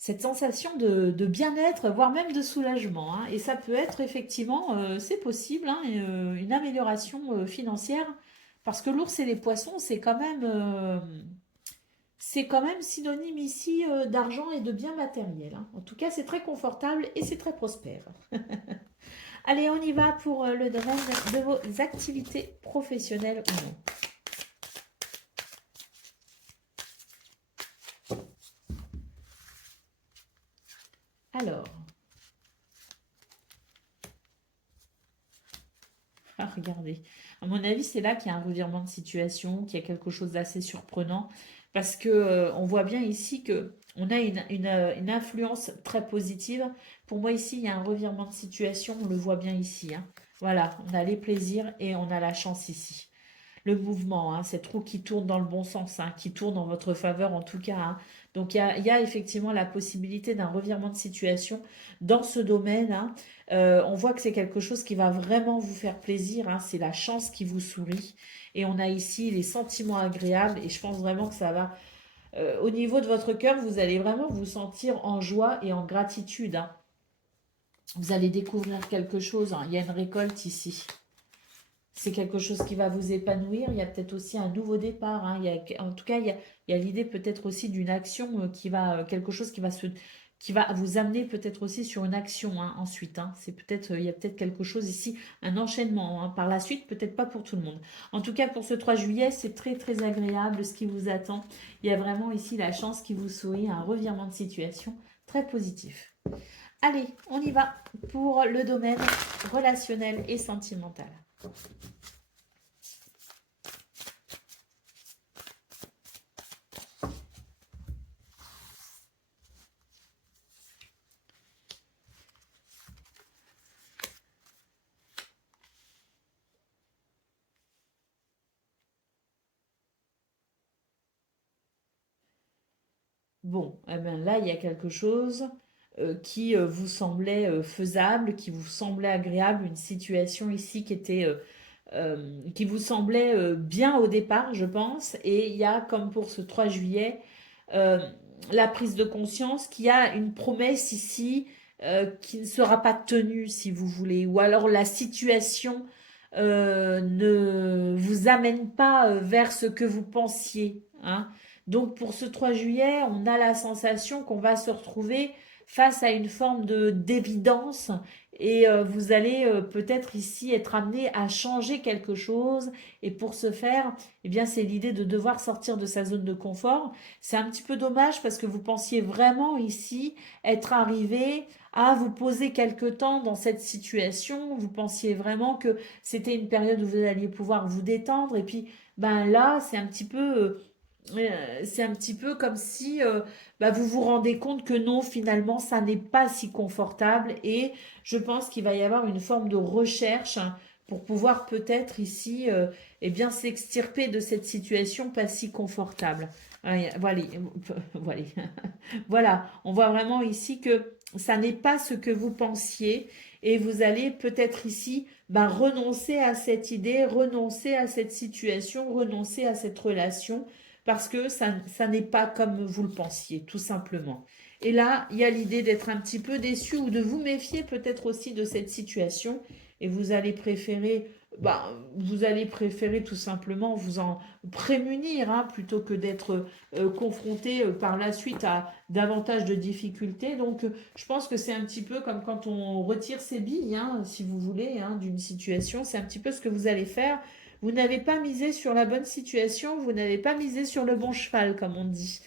cette sensation de bien-être, voire même de soulagement, hein. Et ça peut être effectivement, c'est possible, hein, une amélioration financière, parce que l'ours et les poissons, c'est quand même synonyme ici d'argent et de biens matériels, hein. En tout cas, c'est très confortable et c'est très prospère. Allez, on y va pour le domaine de vos activités professionnelles ou non. Alors, regardez. À mon avis, c'est là qu'il y a un revirement de situation, qu'il y a quelque chose d'assez surprenant, parce que on voit bien ici que on a une influence très positive. Pour moi, ici, il y a un revirement de situation, on le voit bien ici, hein. Voilà, on a les plaisirs et on a la chance ici. Le mouvement, hein, cette roue qui tourne dans le bon sens, hein, qui tourne en votre faveur en tout cas, hein. Donc il y a effectivement la possibilité d'un revirement de situation dans ce domaine, hein. On voit que c'est quelque chose qui va vraiment vous faire plaisir, hein. C'est la chance qui vous sourit. Et on a ici les sentiments agréables et je pense vraiment que ça va, au niveau de votre cœur, vous allez vraiment vous sentir en joie et en gratitude, hein. Vous allez découvrir quelque chose, hein. Il y a une récolte ici. C'est quelque chose qui va vous épanouir. Il y a peut-être aussi un nouveau départ, hein. En tout cas, il y a l'idée peut-être aussi d'une action quelque chose qui va vous amener peut-être aussi sur une action, hein, ensuite, hein. C'est peut-être, il y a peut-être quelque chose ici, un enchaînement, hein. Par la suite, peut-être pas pour tout le monde. En tout cas, pour ce 3 juillet, c'est très très agréable ce qui vous attend. Il y a vraiment ici la chance qui vous sourit, un revirement de situation très positif. Allez, on y va pour le domaine relationnel et sentimental. Bon, eh ben là, il y a quelque chose qui vous semblait faisable, qui vous semblait agréable, une situation ici qui vous semblait bien au départ, je pense. Et il y a, comme pour ce 3 juillet, euh, la prise de conscience qu'il y a une promesse ici qui ne sera pas tenue, si vous voulez. Ou alors la situation ne vous amène pas vers ce que vous pensiez, hein. Donc pour ce 3 juillet, on a la sensation qu'on va se retrouver face à une forme de d'évidence et vous allez peut-être ici être amené à changer quelque chose. Et pour ce faire, eh bien, c'est l'idée de devoir sortir de sa zone de confort. C'est un petit peu dommage parce que vous pensiez vraiment ici être arrivé à vous poser quelque temps dans cette situation. Vous pensiez vraiment que c'était une période où vous alliez pouvoir vous détendre. Et puis, ben là, c'est un petit peu comme si bah, vous vous rendez compte que non, finalement, ça n'est pas si confortable. Et je pense qu'il va y avoir une forme de recherche, hein, pour pouvoir peut-être ici eh bien, s'extirper de cette situation pas si confortable. Voilà, voilà. Voilà, on voit vraiment ici que ça n'est pas ce que vous pensiez et vous allez peut-être ici bah, renoncer à cette idée, renoncer à cette situation, renoncer à cette relation parce que ça n'est pas comme vous le pensiez, tout simplement. Et là, il y a l'idée d'être un petit peu déçu ou de vous méfier peut-être aussi de cette situation et vous allez préférer tout simplement vous en prémunir, hein, plutôt que d'être confronté par la suite à davantage de difficultés. Donc, je pense que c'est un petit peu comme quand on retire ses billes, hein, si vous voulez, hein, d'une situation. C'est un petit peu ce que vous allez faire. Vous n'avez pas misé sur la bonne situation, vous n'avez pas misé sur le bon cheval, comme on dit.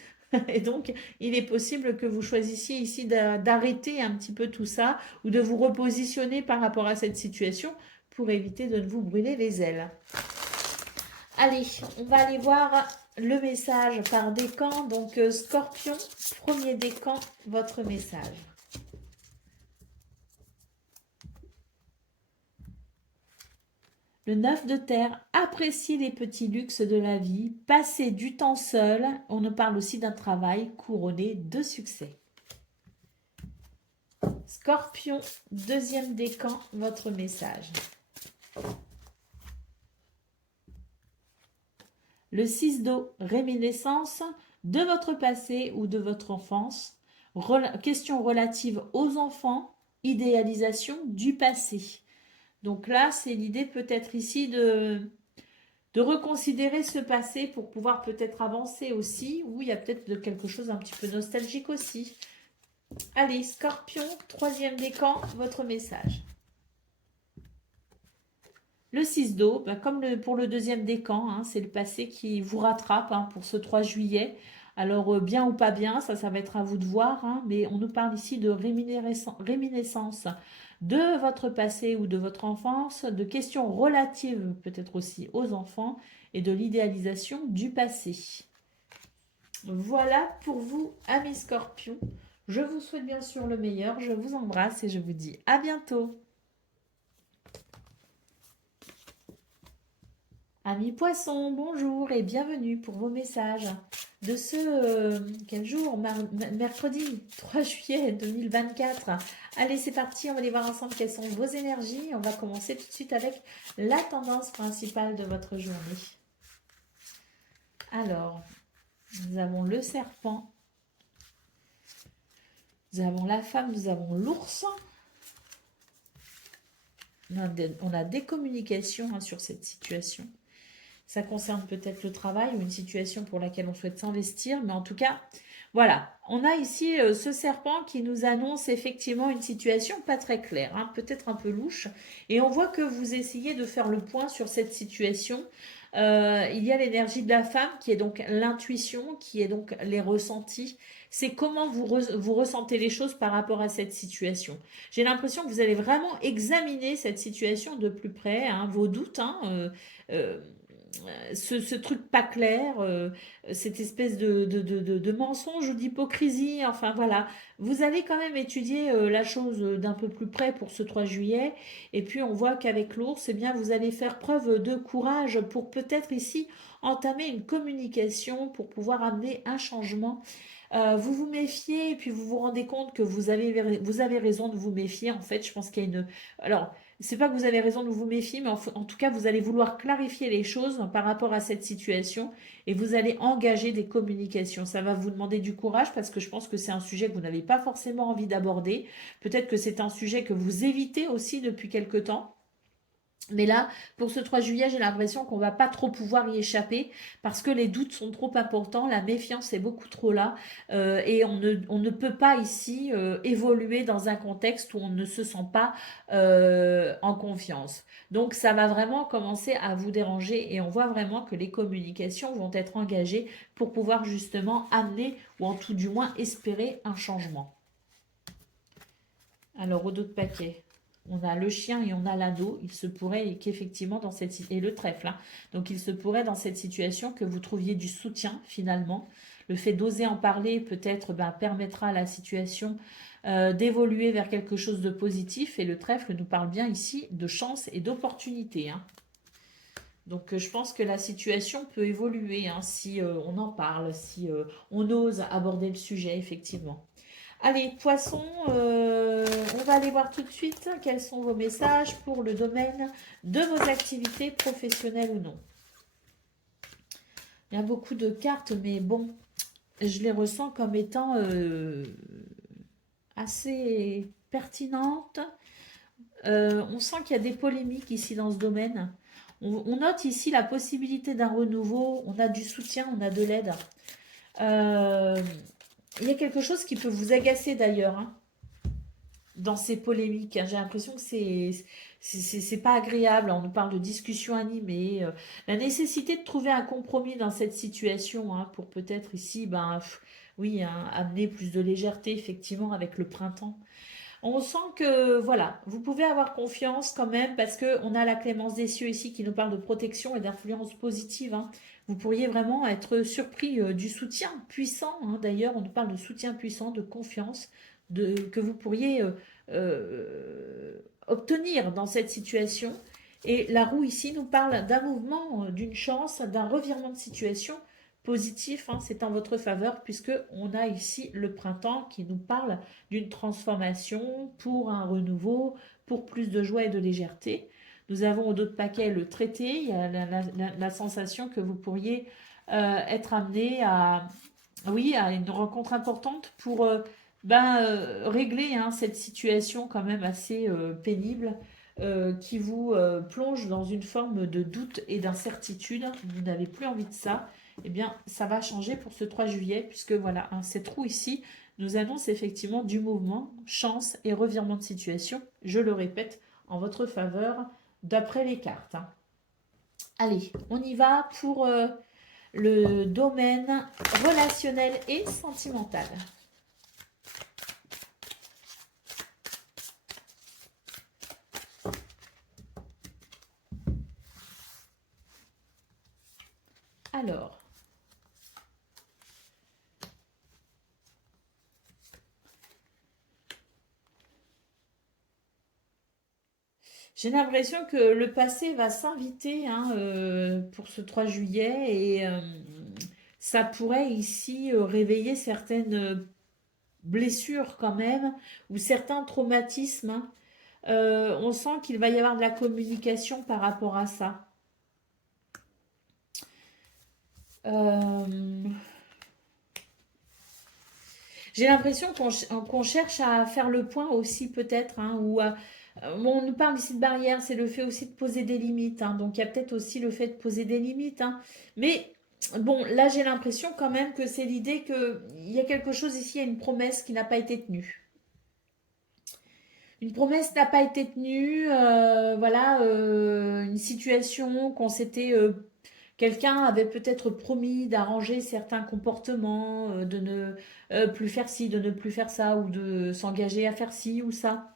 Et donc, il est possible que vous choisissiez ici d'arrêter un petit peu tout ça ou de vous repositionner par rapport à cette situation pour éviter de ne vous brûler les ailes. Allez, on va aller voir le message par décan. Donc, Scorpion, premier décan, votre message. Le 9 de terre, appréciez les petits luxes de la vie, passez du temps seul. On nous parle aussi d'un travail couronné de succès. Scorpion, deuxième décan, votre message. Le 6 d'eau, réminiscence de votre passé ou de votre enfance. Questions relatives aux enfants, idéalisation du passé. Donc là, c'est l'idée peut-être ici de reconsidérer ce passé pour pouvoir peut-être avancer aussi, ou il y a peut-être de quelque chose un petit peu nostalgique aussi. Allez, Scorpion, troisième décan, votre message. Le 6 d'eau, bah, comme pour le deuxième décan, hein, c'est le passé qui vous rattrape hein, pour ce 3 juillet. Alors, bien ou pas bien, ça va être à vous de voir, hein, mais on nous parle ici de réminiscence de votre passé ou de votre enfance, de questions relatives peut-être aussi aux enfants et de l'idéalisation du passé. Voilà pour vous, amis scorpions. Je vous souhaite bien sûr le meilleur, je vous embrasse et je vous dis à bientôt. Amis poissons, bonjour et bienvenue pour vos messages de ce, quel jour? Mercredi 3 juillet 2024. Allez, c'est parti, on va aller voir ensemble quelles sont vos énergies. On va commencer tout de suite avec la tendance principale de votre journée. Alors, nous avons le serpent, nous avons la femme, nous avons l'ours. On a des communications hein, sur cette situation. Ça concerne peut-être le travail ou une situation pour laquelle on souhaite s'investir. Mais en tout cas, voilà. On a ici ce serpent qui nous annonce effectivement une situation pas très claire, hein, peut-être un peu louche. Et on voit que vous essayez de faire le point sur cette situation. Il y a l'énergie de la femme qui est donc l'intuition, qui est donc les ressentis. C'est comment vous ressentez les choses par rapport à cette situation. J'ai l'impression que vous allez vraiment examiner cette situation de plus près, hein, vos doutes, hein, ce truc pas clair, cette espèce de mensonge ou d'hypocrisie, enfin voilà, vous allez quand même étudier la chose d'un peu plus près pour ce 3 juillet, et puis on voit qu'avec l'ours, eh bien vous allez faire preuve de courage pour peut-être ici entamer une communication pour pouvoir amener un changement. Vous vous méfiez et puis vous vous rendez compte que vous avez raison de vous méfier. En fait, je pense qu'il y a une... Alors, c'est pas que vous avez raison de vous méfier, mais en tout cas, vous allez vouloir clarifier les choses par rapport à cette situation et vous allez engager des communications. Ça va vous demander du courage parce que je pense que c'est un sujet que vous n'avez pas forcément envie d'aborder. Peut-être que c'est un sujet que vous évitez aussi depuis quelque temps. Mais là, pour ce 3 juillet, j'ai l'impression qu'on va pas trop pouvoir y échapper parce que les doutes sont trop importants, la méfiance est beaucoup trop là et on ne peut pas ici évoluer dans un contexte où on ne se sent pas en confiance. Donc ça va vraiment commencer à vous déranger et on voit vraiment que les communications vont être engagées pour pouvoir justement amener ou en tout du moins espérer un changement. Alors, au dos de paquet, on a le chien et on a l'ado. Il se pourrait qu'effectivement dans cette et le trèfle, hein. Donc, il se pourrait dans cette situation que vous trouviez du soutien finalement. Le fait d'oser en parler peut-être permettra à la situation d'évoluer vers quelque chose de positif. Et le trèfle nous parle bien ici de chance et d'opportunité, hein. Donc, je pense que la situation peut évoluer hein, si on en parle, si on ose aborder le sujet, effectivement. Allez, poissons, on va aller voir tout de suite quels sont vos messages pour le domaine de vos activités professionnelles ou non. Il y a beaucoup de cartes, mais bon, je les ressens comme étant assez pertinentes. On sent qu'il y a des polémiques ici dans ce domaine. On note ici la possibilité d'un renouveau, on a du soutien, on a de l'aide. Il y a quelque chose qui peut vous agacer d'ailleurs, hein, dans ces polémiques, hein. J'ai l'impression que c'est pas agréable. On nous parle de discussion animée, la nécessité de trouver un compromis dans cette situation, hein, pour peut-être ici, oui, hein, amener plus de légèreté effectivement avec le printemps. On sent que, voilà, vous pouvez avoir confiance quand même parce qu'on a la clémence des cieux ici qui nous parle de protection et d'influence positive, hein. Vous pourriez vraiment être surpris du soutien puissant, hein. D'ailleurs, on nous parle de soutien puissant, de confiance, que vous pourriez obtenir dans cette situation. Et la roue ici nous parle d'un mouvement, d'une chance, d'un revirement de situation positif, hein, c'est en votre faveur puisque on a ici le printemps qui nous parle d'une transformation pour un renouveau, pour plus de joie et de légèreté. Nous avons au dos de paquet le traité, il y a la sensation que vous pourriez être amené à, oui, à une rencontre importante pour régler hein, cette situation quand même assez pénible qui vous plonge dans une forme de doute et d'incertitude. Vous n'avez plus envie de ça. Eh bien, ça va changer pour ce 3 juillet, puisque voilà, hein, cette roue ici nous annonce effectivement du mouvement, chance et revirement de situation, je le répète, en votre faveur, d'après les cartes. Hein. Allez, on y va pour le domaine relationnel et sentimental. Alors, j'ai l'impression que le passé va s'inviter hein, pour ce 3 juillet et ça pourrait ici réveiller certaines blessures quand même ou certains traumatismes. Hein. On sent qu'il va y avoir de la communication par rapport à ça. Euh, J'ai l'impression qu'on cherche à faire le point aussi peut-être, hein, on nous parle ici de barrières, c'est le fait aussi de poser des limites. Hein, donc il y a peut-être aussi le fait de poser des limites. Hein, mais bon, là j'ai l'impression quand même que c'est l'idée qu'il y a quelque chose ici, il y a une promesse qui n'a pas été tenue. Une promesse n'a pas été tenue, voilà, une situation qu'on s'était quelqu'un avait peut-être promis d'arranger certains comportements, de ne plus faire ci, de ne plus faire ça, ou de s'engager à faire ci ou ça.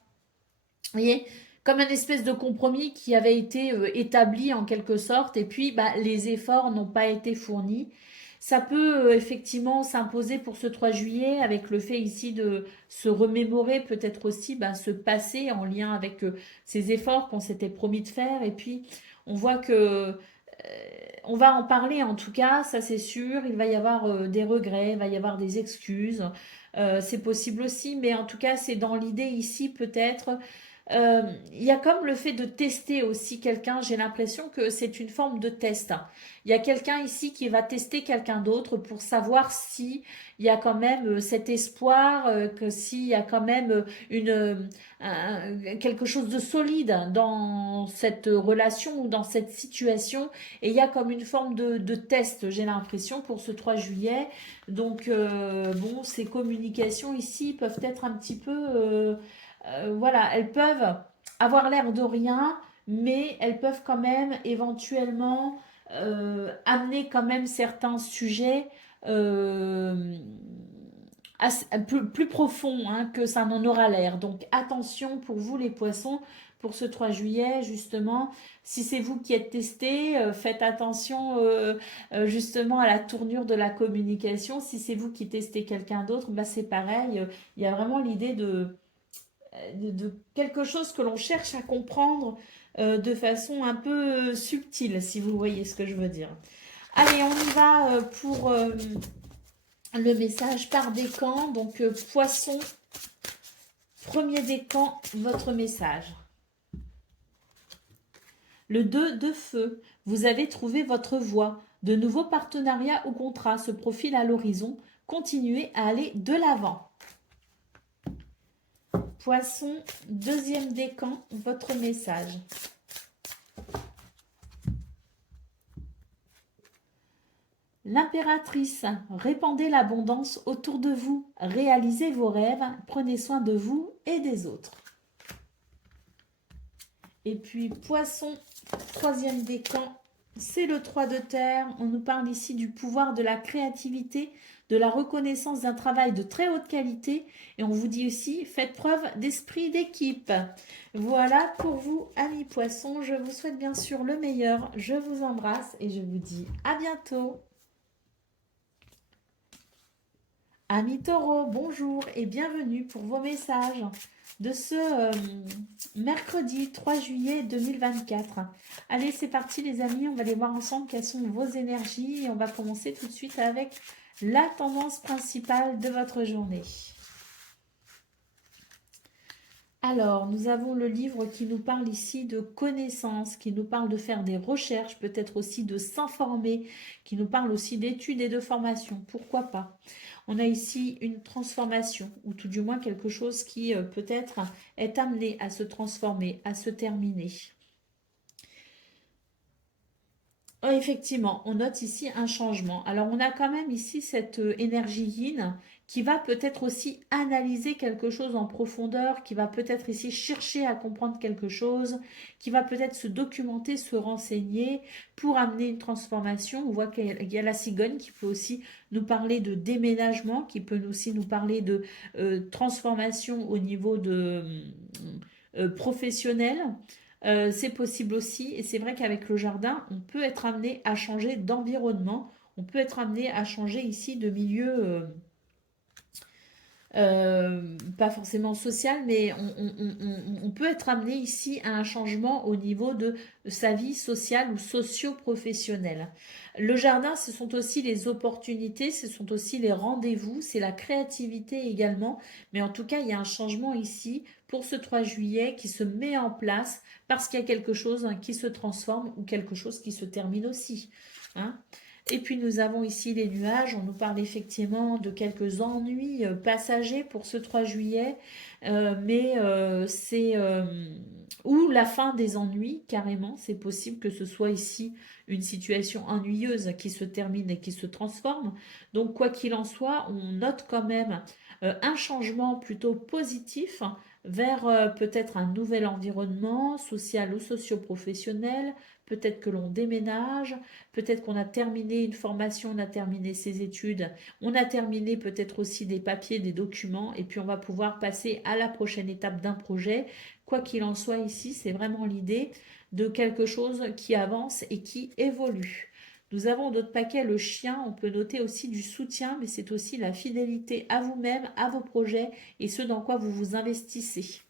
Vous voyez, comme un espèce de compromis qui avait été établi en quelque sorte, et puis les efforts n'ont pas été fournis. Ça peut effectivement s'imposer pour ce 3 juillet avec le fait ici de se remémorer peut-être aussi ce passé en lien avec ces efforts qu'on s'était promis de faire. Et puis on voit que on va en parler en tout cas, ça c'est sûr. Il va y avoir des regrets, il va y avoir des excuses. C'est possible aussi, mais en tout cas c'est dans l'idée ici peut-être il y a comme le fait de tester aussi quelqu'un, j'ai l'impression que c'est une forme de test. Il y a quelqu'un ici qui va tester quelqu'un d'autre pour savoir si il y a quand même cet espoir, que s'il y a quand même quelque chose de solide dans cette relation ou dans cette situation. Et il y a comme une forme de test, j'ai l'impression, pour ce 3 juillet. Donc, bon, ces communications ici peuvent être un petit peu... voilà, elles peuvent avoir l'air de rien, mais elles peuvent quand même éventuellement amener quand même certains sujets euh, plus profonds hein, que ça n'en aura l'air. Donc attention pour vous les poissons, pour ce 3 juillet justement, si c'est vous qui êtes testé, faites attention justement à la tournure de la communication. Si c'est vous qui testez quelqu'un d'autre, c'est pareil. Il y a vraiment l'idée de quelque chose que l'on cherche à comprendre de façon un peu subtile, si vous voyez ce que je veux dire. Allez, on y va pour le message par décan. Donc, poisson, premier décan, votre message. Le 2 de feu, vous avez trouvé votre voie. De nouveaux partenariats ou contrats se profilent à l'horizon. Continuez à aller de l'avant. Poisson, deuxième décan, votre message. L'impératrice, répandez l'abondance autour de vous, réalisez vos rêves, prenez soin de vous et des autres. Et puis Poisson, troisième décan, c'est le 3 de terre. On nous parle ici du pouvoir de la créativité, de la reconnaissance d'un travail de très haute qualité. Et on vous dit aussi, faites preuve d'esprit d'équipe. Voilà pour vous, amis Poissons. Je vous souhaite bien sûr le meilleur. Je vous embrasse et je vous dis à bientôt. Amis taureaux, bonjour et bienvenue pour vos messages de ce mercredi 3 juillet 2024. Allez, c'est parti les amis, on va aller voir ensemble quelles sont vos énergies et on va commencer tout de suite avec la tendance principale de votre journée. Alors, nous avons le livre qui nous parle ici de connaissances, qui nous parle de faire des recherches, peut-être aussi de s'informer, qui nous parle aussi d'études et de formation. Pourquoi pas? On a ici une transformation, ou tout du moins quelque chose qui peut-être est amené à se transformer, à se terminer. Oh, effectivement, on note ici un changement. Alors, on a quand même ici cette énergie yin qui va peut-être aussi analyser quelque chose en profondeur, qui va peut-être ici chercher à comprendre quelque chose, qui va peut-être se documenter, se renseigner pour amener une transformation. On voit qu'il y a la cigogne qui peut aussi nous parler de déménagement, qui peut aussi nous parler de transformation au niveau de professionnel. C'est possible aussi, et c'est vrai qu'avec le jardin, on peut être amené à changer d'environnement, on peut être amené à changer ici de milieu, pas forcément social, mais on peut être amené ici à un changement au niveau de sa vie sociale ou socio-professionnelle. Le jardin, ce sont aussi les opportunités, ce sont aussi les rendez-vous, c'est la créativité également, mais en tout cas, il y a un changement ici pour ce 3 juillet qui se met en place parce qu'il y a quelque chose qui se transforme ou quelque chose qui se termine aussi. Hein. Et puis nous avons ici les nuages, on nous parle effectivement de quelques ennuis passagers pour ce 3 juillet, mais c'est ou la fin des ennuis carrément, c'est possible que ce soit ici une situation ennuyeuse qui se termine et qui se transforme. Donc quoi qu'il en soit, on note quand même un changement plutôt positif vers peut-être un nouvel environnement social ou socio-professionnel, peut-être que l'on déménage, peut-être qu'on a terminé une formation, on a terminé ses études, on a terminé peut-être aussi des papiers, des documents, et puis on va pouvoir passer à la prochaine étape d'un projet. Quoi qu'il en soit ici, c'est vraiment l'idée de quelque chose qui avance et qui évolue. Nous avons d'autres paquets, le chien, on peut noter aussi du soutien, mais c'est aussi la fidélité à vous-même, à vos projets et ce dans quoi vous vous investissez.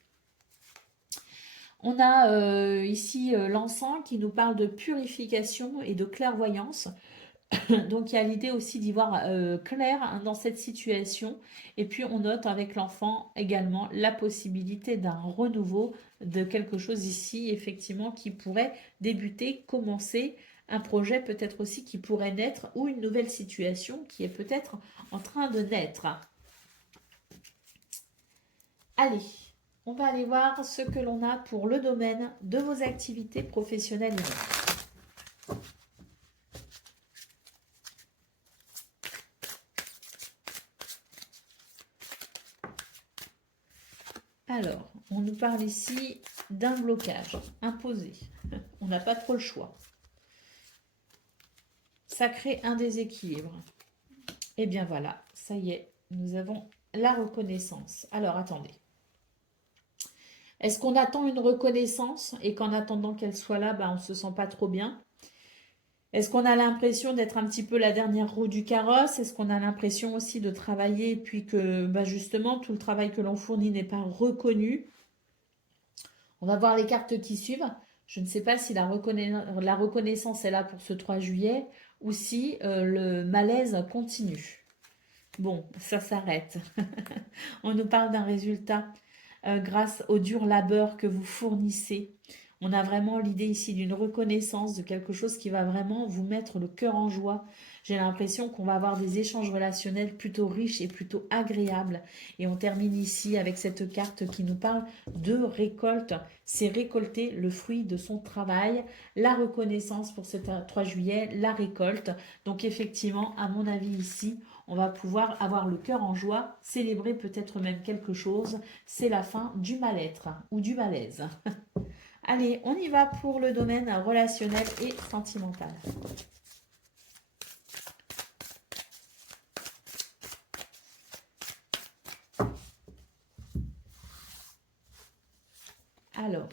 On a ici l'encens qui nous parle de purification et de clairvoyance. Donc il y a l'idée aussi d'y voir clair hein, dans cette situation. Et puis on note avec l'enfant également la possibilité d'un renouveau de quelque chose ici, effectivement, qui pourrait débuter, commencer un projet peut-être aussi qui pourrait naître ou une nouvelle situation qui est peut-être en train de naître. Allez, on va aller voir ce que l'on a pour le domaine de vos activités professionnelles et autres. Alors, on nous parle ici d'un blocage imposé. On n'a pas trop le choix. Ça crée un déséquilibre. Et bien voilà, ça y est, nous avons la reconnaissance. Alors attendez. Est-ce qu'on attend une reconnaissance et qu'en attendant qu'elle soit là, on ne se sent pas trop bien? Est-ce qu'on a l'impression d'être un petit peu la dernière roue du carrosse? Est-ce qu'on a l'impression aussi de travailler et puis que justement tout le travail que l'on fournit n'est pas reconnu? On va voir les cartes qui suivent. Je ne sais pas si la reconnaissance est là pour ce 3 juillet ou si le malaise continue. Bon, ça s'arrête. On nous parle d'un résultat grâce au dur labeur que vous fournissez. On a vraiment l'idée ici d'une reconnaissance, de quelque chose qui va vraiment vous mettre le cœur en joie. J'ai l'impression qu'on va avoir des échanges relationnels plutôt riches et plutôt agréables. Et on termine ici avec cette carte qui nous parle de récolte. C'est récolter le fruit de son travail, la reconnaissance pour ce 3 juillet, la récolte. Donc effectivement, à mon avis ici, on va pouvoir avoir le cœur en joie, célébrer peut-être même quelque chose. C'est la fin du mal-être ou du malaise. Allez, on y va pour le domaine relationnel et sentimental. Alors,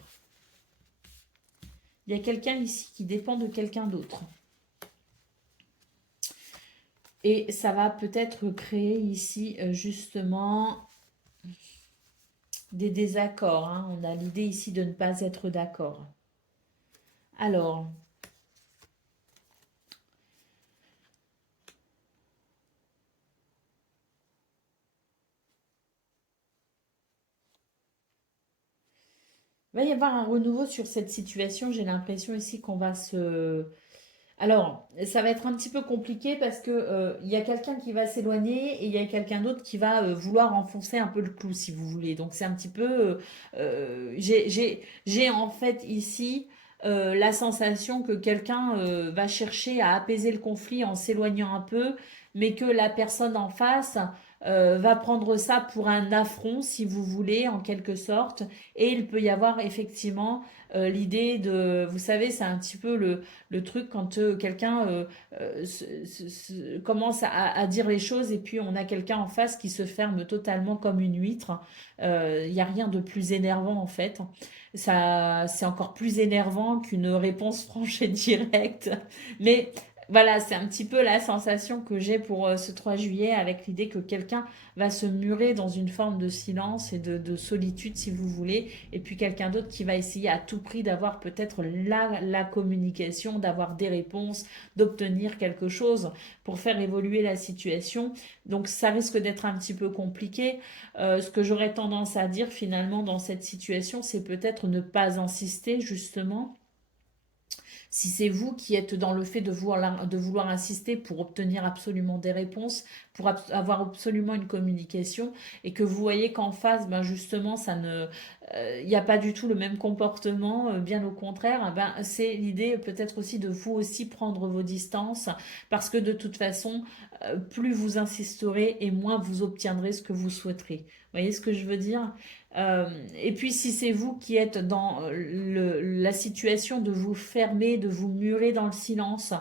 il y a quelqu'un ici qui dépend de quelqu'un d'autre. Et ça va peut-être créer ici justement des désaccords. Hein. On a l'idée ici de ne pas être d'accord. Alors, Il va y avoir un renouveau sur cette situation. J'ai l'impression ici qu'on va se... Alors, ça va être un petit peu compliqué parce que il y a quelqu'un qui va s'éloigner et il y a quelqu'un d'autre qui va vouloir enfoncer un peu le clou, si vous voulez. Donc, c'est un petit peu... j'ai en fait ici la sensation que quelqu'un va chercher à apaiser le conflit en s'éloignant un peu, mais que la personne en face va prendre ça pour un affront, si vous voulez, en quelque sorte. Et il peut y avoir effectivement l'idée de... Vous savez, c'est un petit peu le truc quand quelqu'un commence à dire les choses et puis on a quelqu'un en face qui se ferme totalement comme une huître. Il n'y a rien de plus énervant en fait. Ça, c'est encore plus énervant qu'une réponse franche et directe. Mais voilà, c'est un petit peu la sensation que j'ai pour ce 3 juillet avec l'idée que quelqu'un va se murer dans une forme de silence et de solitude, si vous voulez, et puis quelqu'un d'autre qui va essayer à tout prix d'avoir peut-être la communication, d'avoir des réponses, d'obtenir quelque chose pour faire évoluer la situation. Donc ça risque d'être un petit peu compliqué. Ce que j'aurais tendance à dire finalement dans cette situation, c'est peut-être ne pas insister justement si c'est vous qui êtes dans le fait de vouloir insister pour obtenir absolument des réponses, pour avoir absolument une communication, et que vous voyez qu'en face, ben justement, il n'y a pas du tout le même comportement, bien au contraire, ben c'est l'idée peut-être aussi de vous aussi prendre vos distances, parce que de toute façon, plus vous insisterez et moins vous obtiendrez ce que vous souhaiterez. Vous voyez ce que je veux dire? Et puis si c'est vous qui êtes dans la situation de vous fermer, de vous murer dans le silence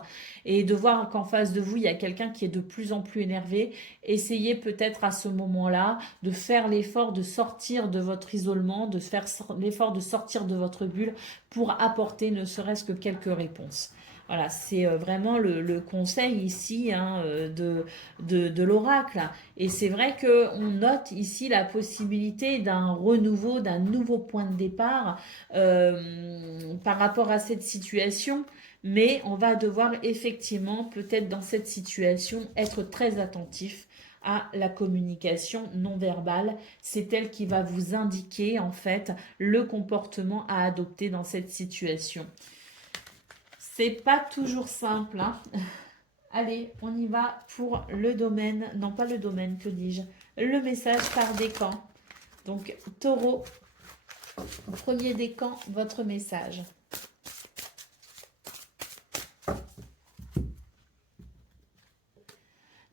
et de voir qu'en face de vous, il y a quelqu'un qui est de plus en plus énervé, essayez peut-être à ce moment-là de faire l'effort de sortir de votre isolement, de faire l'effort de sortir de votre bulle pour apporter ne serait-ce que quelques réponses. Voilà, c'est vraiment le conseil ici hein, de l'oracle. Et c'est vrai qu'on note ici la possibilité d'un renouveau, d'un nouveau point de départ par rapport à cette situation. Mais on va devoir effectivement, peut-être dans cette situation, être très attentif à la communication non verbale. C'est elle qui va vous indiquer en fait le comportement à adopter dans cette situation. C'est pas toujours simple, hein. Allez, on y va pour le domaine, non pas le domaine, que dis-je, le message par décan. Donc, taureau, premier décan, votre message.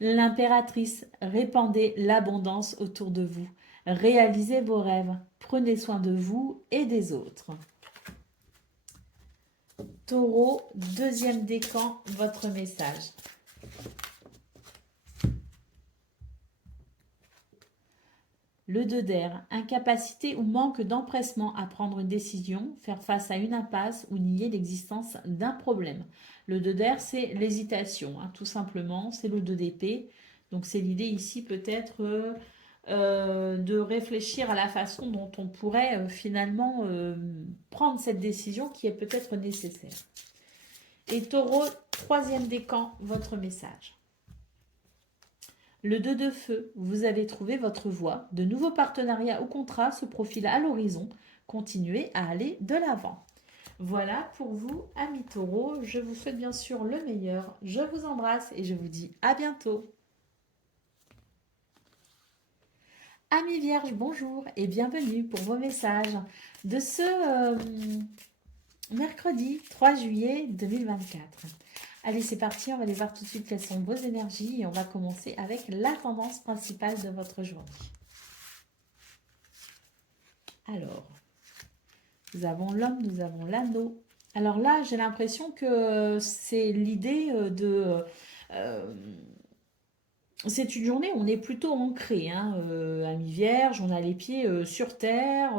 L'impératrice, répandez l'abondance autour de vous. Réalisez vos rêves. Prenez soin de vous et des autres. Taureau, deuxième décan, votre message. Le 2 d'air, incapacité ou manque d'empressement à prendre une décision, faire face à une impasse ou nier l'existence d'un problème. Le 2 d'air, c'est l'hésitation, hein, tout simplement, c'est le 2 d'épée. Donc c'est l'idée ici peut-être de réfléchir à la façon dont on pourrait finalement prendre cette décision qui est peut-être nécessaire. Et taureau, troisième décan, votre message. Le 2 de feu, vous avez trouvé votre voie. De nouveaux partenariats ou contrats se profilent à l'horizon. Continuez à aller de l'avant. Voilà pour vous, amis taureaux. Je vous souhaite bien sûr le meilleur. Je vous embrasse et je vous dis à bientôt. Amis vierges, bonjour et bienvenue pour vos messages de ce mercredi 3 juillet 2024. Allez, c'est parti, on va aller voir tout de suite quelles sont vos énergies et on va commencer avec la tendance principale de votre journée. Alors, nous avons l'homme, nous avons l'anneau. Alors là, j'ai l'impression que c'est l'idée de... c'est une journée où on est plutôt ancré, hein, amis vierge, on a les pieds sur terre,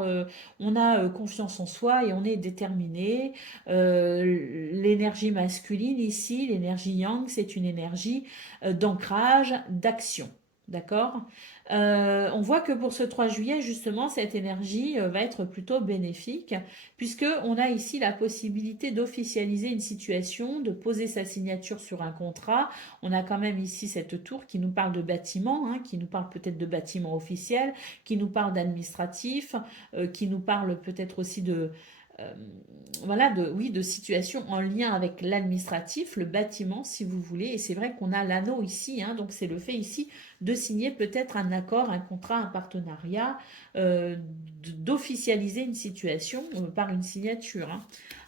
on a confiance en soi et on est déterminé. L'énergie masculine ici, l'énergie yang, c'est une énergie d'ancrage, d'action. D'accord? On voit que pour ce 3 juillet, justement, cette énergie va être plutôt bénéfique, puisque on a ici la possibilité d'officialiser une situation, de poser sa signature sur un contrat. On a quand même ici cette tour qui nous parle de bâtiment, hein, qui nous parle peut-être de bâtiment officiel, qui nous parle d'administratif, qui nous parle peut-être aussi de... euh, voilà, oui, de situation en lien avec l'administratif, le bâtiment, si vous voulez. Et c'est vrai qu'on a l'anneau ici, hein, donc c'est le fait ici de signer peut-être un accord, un contrat, un partenariat, d'officialiser une situation par une signature, hein.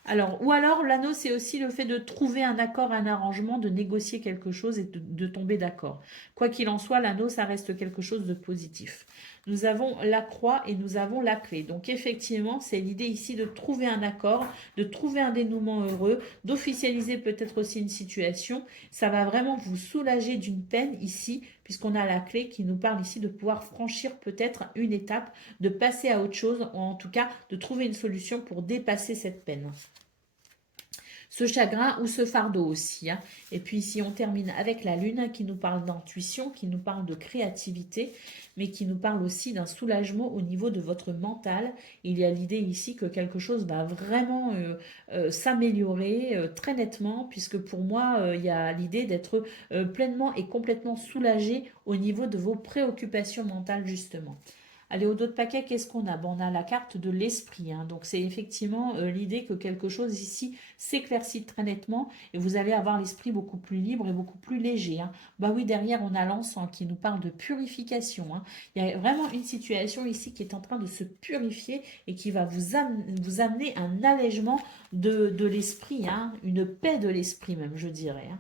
Alors, ou alors l'anneau, c'est aussi le fait de trouver un accord, un arrangement, de négocier quelque chose et de tomber d'accord. Quoi qu'il en soit, l'anneau, ça reste quelque chose de positif. Nous avons la croix et nous avons la clé. Donc effectivement, c'est l'idée ici de trouver un accord, de trouver un dénouement heureux, d'officialiser peut-être aussi une situation. Ça va vraiment vous soulager d'une peine ici, puisqu'on a la clé qui nous parle ici de pouvoir franchir peut-être une étape, de passer à autre chose, ou en tout cas de trouver une solution pour dépasser cette peine, ce chagrin ou ce fardeau aussi, hein. Et puis ici, on termine avec la lune qui nous parle d'intuition, qui nous parle de créativité, mais qui nous parle aussi d'un soulagement au niveau de votre mental. Il y a l'idée ici que quelque chose va vraiment s'améliorer très nettement, puisque pour moi, il y a l'idée d'être pleinement et complètement soulagé au niveau de vos préoccupations mentales, justement. Allez, au dos de paquet, qu'est-ce qu'on a? Bon, on a la carte de l'esprit, hein. Donc c'est effectivement l'idée que quelque chose ici s'éclaircit très nettement et vous allez avoir l'esprit beaucoup plus libre et beaucoup plus léger, hein. Bah oui, derrière, on a l'encens qui nous parle de purification, hein. Il y a vraiment une situation ici qui est en train de se purifier et qui va vous amener un allègement de l'esprit, hein, une paix de l'esprit même, je dirais, hein.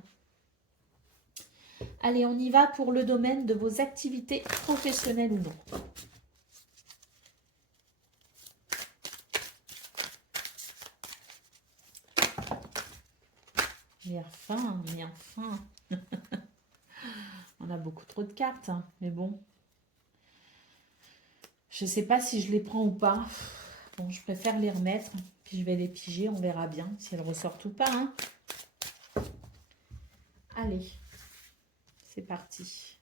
Allez, on y va pour le domaine de vos activités professionnelles ou non. Mais enfin, mais enfin. On a beaucoup trop de cartes, hein, mais bon. Je ne sais pas si je les prends ou pas. Bon, je préfère les remettre, puis je vais les piger, on verra bien si elles ressortent ou pas, hein. Allez, c'est parti.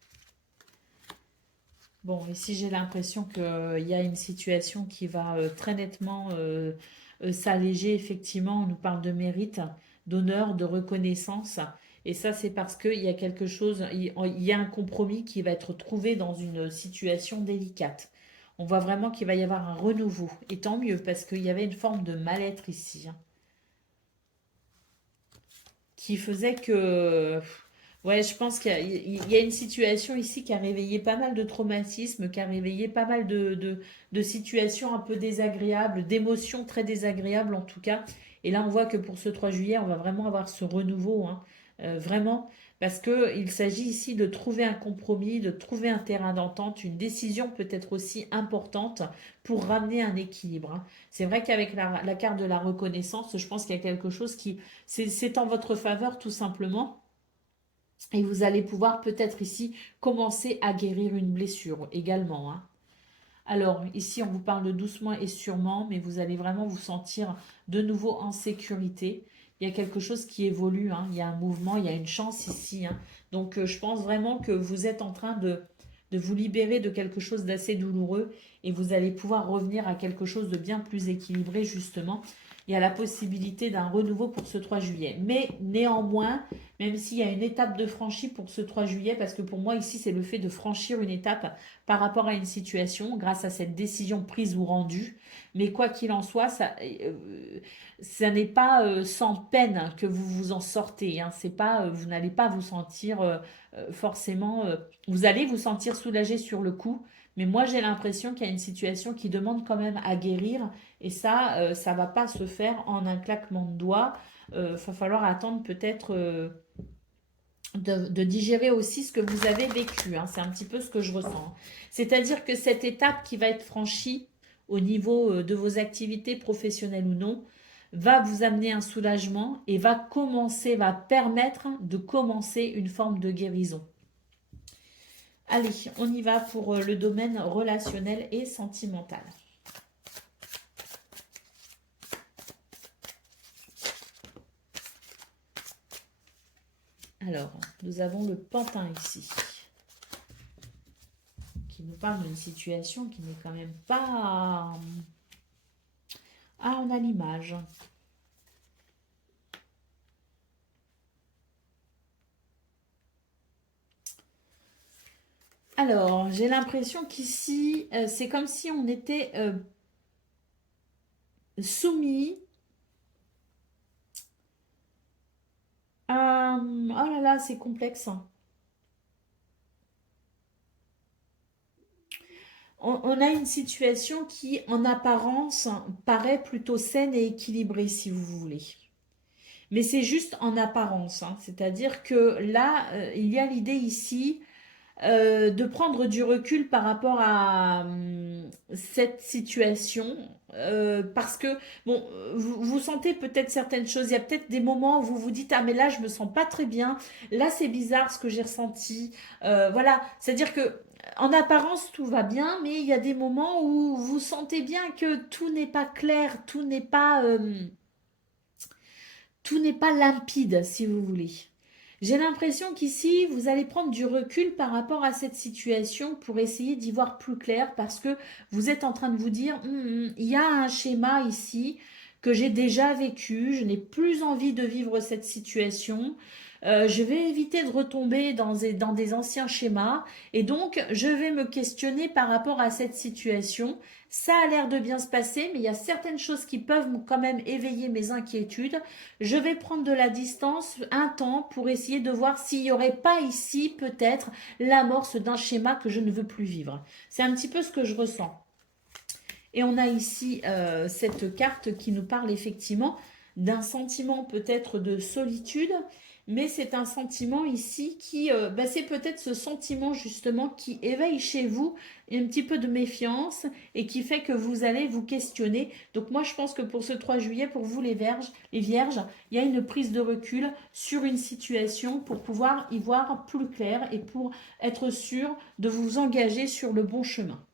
Bon, ici j'ai l'impression qu'il y a une situation qui va très nettement s'alléger, effectivement. On nous parle de mérite, d'honneur, de reconnaissance. Et ça, c'est parce qu'il y a quelque chose, il y a un compromis qui va être trouvé dans une situation délicate. On voit vraiment qu'il va y avoir un renouveau. Et tant mieux, parce qu'il y avait une forme de mal-être ici, hein, qui faisait que... Ouais, je pense qu'il y a une situation ici qui a réveillé pas mal de traumatismes, qui a réveillé pas mal de situations un peu désagréables, d'émotions très désagréables en tout cas. Et là, on voit que pour ce 3 juillet, on va vraiment avoir ce renouveau, hein, vraiment, parce que il s'agit ici de trouver un compromis, de trouver un terrain d'entente, une décision peut-être aussi importante pour ramener un équilibre, hein. C'est vrai qu'avec la carte de la reconnaissance, je pense qu'il y a quelque chose qui, c'est en votre faveur tout simplement. Et vous allez pouvoir peut-être ici commencer à guérir une blessure également, hein. Alors ici, on vous parle de doucement et sûrement, mais vous allez vraiment vous sentir de nouveau en sécurité. Il y a quelque chose qui évolue, hein. Il y a un mouvement, il y a une chance ici, hein. Donc je pense vraiment que vous êtes en train de vous libérer de quelque chose d'assez douloureux et vous allez pouvoir revenir à quelque chose de bien plus équilibré justement. Il y a la possibilité d'un renouveau pour ce 3 juillet. Mais néanmoins, même s'il y a une étape de franchie pour ce 3 juillet, parce que pour moi ici c'est le fait de franchir une étape par rapport à une situation grâce à cette décision prise ou rendue. Mais quoi qu'il en soit, ça n'est pas sans peine que vous vous en sortez, hein. C'est pas, vous n'allez pas vous sentir forcément, vous allez vous sentir soulagé sur le coup. Mais moi, j'ai l'impression qu'il y a une situation qui demande quand même à guérir. Et ça va pas se faire en un claquement de doigts. Va falloir attendre peut-être de digérer aussi ce que vous avez vécu, hein. C'est un petit peu ce que je ressens. C'est-à-dire que cette étape qui va être franchie au niveau de vos activités professionnelles ou non, va vous amener un soulagement et va permettre de commencer une forme de guérison. Allez, on y va pour le domaine relationnel et sentimental. Alors, nous avons le pantin ici. qui nous parle d'une situation qui n'est quand même pas... Ah, on a l'image. Alors, j'ai l'impression qu'ici, c'est comme si on était soumis à... Oh là là, c'est complexe, hein. On a une situation qui, en apparence, paraît plutôt saine et équilibrée, si vous voulez. Mais c'est juste en apparence, hein. C'est-à-dire que là, il y a l'idée ici de prendre du recul par rapport à cette situation. Parce que, bon, vous sentez peut-être certaines choses. Il y a peut-être des moments où vous vous dites, ah mais là, je me sens pas très bien. Là, c'est bizarre ce que j'ai ressenti. Voilà, c'est-à-dire que en apparence, tout va bien, mais il y a des moments où vous sentez bien que tout n'est pas clair, tout n'est pas limpide, si vous voulez. J'ai l'impression qu'ici, vous allez prendre du recul par rapport à cette situation pour essayer d'y voir plus clair parce que vous êtes en train de vous dire, il y a un schéma ici que j'ai déjà vécu, je n'ai plus envie de vivre cette situation. Je vais éviter de retomber dans des anciens schémas et donc je vais me questionner par rapport à cette situation. Ça a l'air de bien se passer, mais il y a certaines choses qui peuvent quand même éveiller mes inquiétudes. Je vais prendre de la distance un temps pour essayer de voir s'il n'y aurait pas ici peut-être l'amorce d'un schéma que je ne veux plus vivre. C'est un petit peu ce que je ressens. Et on a ici cette carte qui nous parle effectivement d'un sentiment peut-être de solitude, mais c'est un sentiment ici qui, c'est peut-être ce sentiment justement qui éveille chez vous un petit peu de méfiance et qui fait que vous allez vous questionner. Donc moi je pense que pour ce 3 juillet, pour vous les vierges, il y a une prise de recul sur une situation pour pouvoir y voir plus clair et pour être sûr de vous engager sur le bon chemin.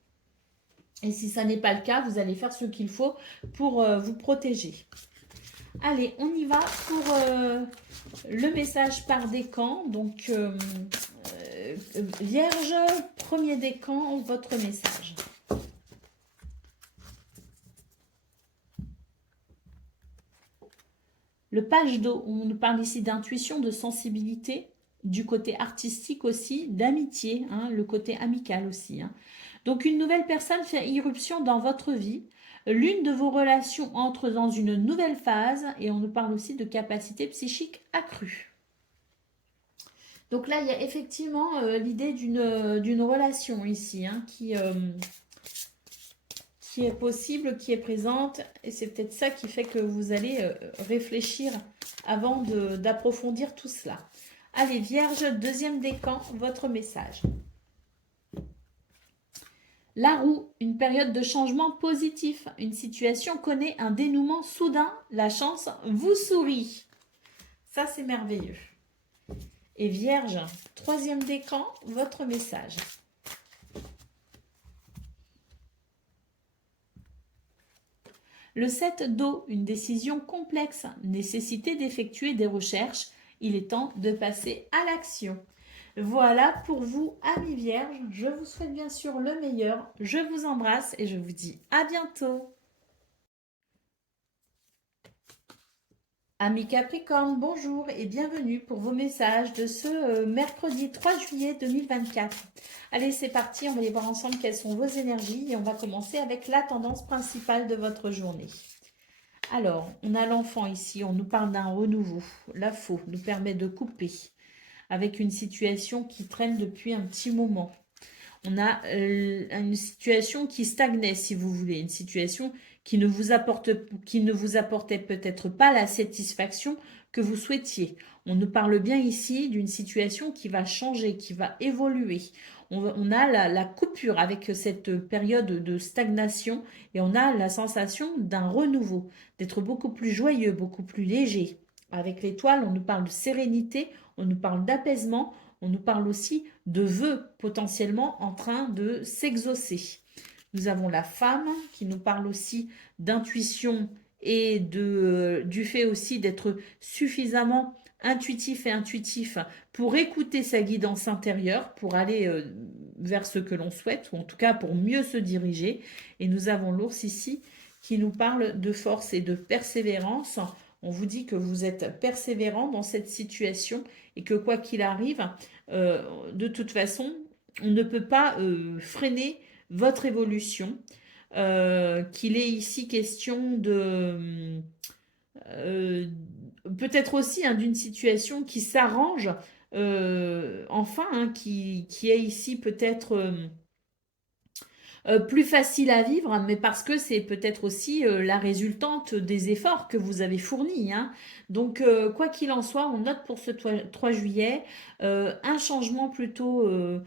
Et si ça n'est pas le cas, vous allez faire ce qu'il faut pour vous protéger. Allez, on y va pour le message par décan. Donc, Vierge, premier décan, votre message. Le page d'eau, on nous parle ici d'intuition, de sensibilité, du côté artistique aussi, d'amitié, hein, le côté amical aussi. Hein. Donc une nouvelle personne fait irruption dans votre vie. L'une de vos relations entre dans une nouvelle phase et on nous parle aussi de capacité psychique accrue. Donc là, il y a effectivement l'idée d'une relation ici hein, qui est possible, qui est présente. Et c'est peut-être ça qui fait que vous allez réfléchir avant d'approfondir tout cela. Allez, Vierge, deuxième décan, votre message. La roue, une période de changement positif. Une situation connaît un dénouement soudain. La chance vous sourit. Ça, c'est merveilleux. Et Vierge, troisième décan, votre message. Le 7 d'eau, une décision complexe. Nécessité d'effectuer des recherches. Il est temps de passer à l'action. Voilà pour vous, amis vierges. Je vous souhaite bien sûr le meilleur. Je vous embrasse et je vous dis à bientôt. Amis Capricorne, bonjour et bienvenue pour vos messages de ce mercredi 3 juillet 2024. Allez, c'est parti, on va aller voir ensemble quelles sont vos énergies et on va commencer avec la tendance principale de votre journée. Alors, on a l'enfant ici, on nous parle d'un renouveau. La faux nous permet de couper avec une situation qui traîne depuis un petit moment. On a une situation qui stagnait, si vous voulez, une situation qui ne vous apportait peut-être pas la satisfaction que vous souhaitiez. On nous parle bien ici d'une situation qui va changer, qui va évoluer. On a la coupure avec cette période de stagnation et on a la sensation d'un renouveau, d'être beaucoup plus joyeux, beaucoup plus léger. Avec l'étoile, on nous parle de sérénité, on nous parle d'apaisement, on nous parle aussi de vœux potentiellement en train de s'exaucer. Nous avons la femme qui nous parle aussi d'intuition et du fait aussi d'être suffisamment intuitif et intuitif pour écouter sa guidance intérieure, pour aller vers ce que l'on souhaite, ou en tout cas pour mieux se diriger. Et nous avons l'ours ici qui nous parle de force et de persévérance. On vous dit que vous êtes persévérant dans cette situation et que quoi qu'il arrive, de toute façon, on ne peut pas freiner votre évolution. Qu'il est ici question de peut-être aussi hein, d'une situation qui s'arrange enfin, hein, qui est ici peut-être plus facile à vivre, hein, mais parce que c'est peut-être aussi la résultante des efforts que vous avez fournis. Hein. Donc, quoi qu'il en soit, on note pour ce 3 juillet un changement euh,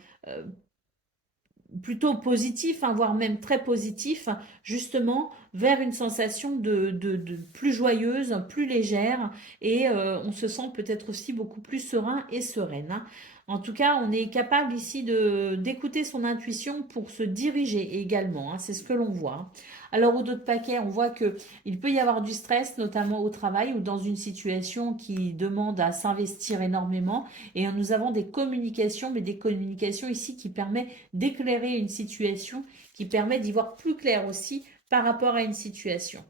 plutôt positif, hein, voire même très positif, justement vers une sensation de plus joyeuse, plus légère, et on se sent peut-être aussi beaucoup plus serein et sereine. Hein. En tout cas, on est capable ici d'écouter son intuition pour se diriger également, hein, c'est ce que l'on voit. Hein. Alors au dos de paquet, on voit que il peut y avoir du stress, notamment au travail ou dans une situation qui demande à s'investir énormément. Et nous avons des communications, mais des communications ici qui permettent d'éclairer une situation, qui permet d'y voir plus clair aussi par rapport à une situation.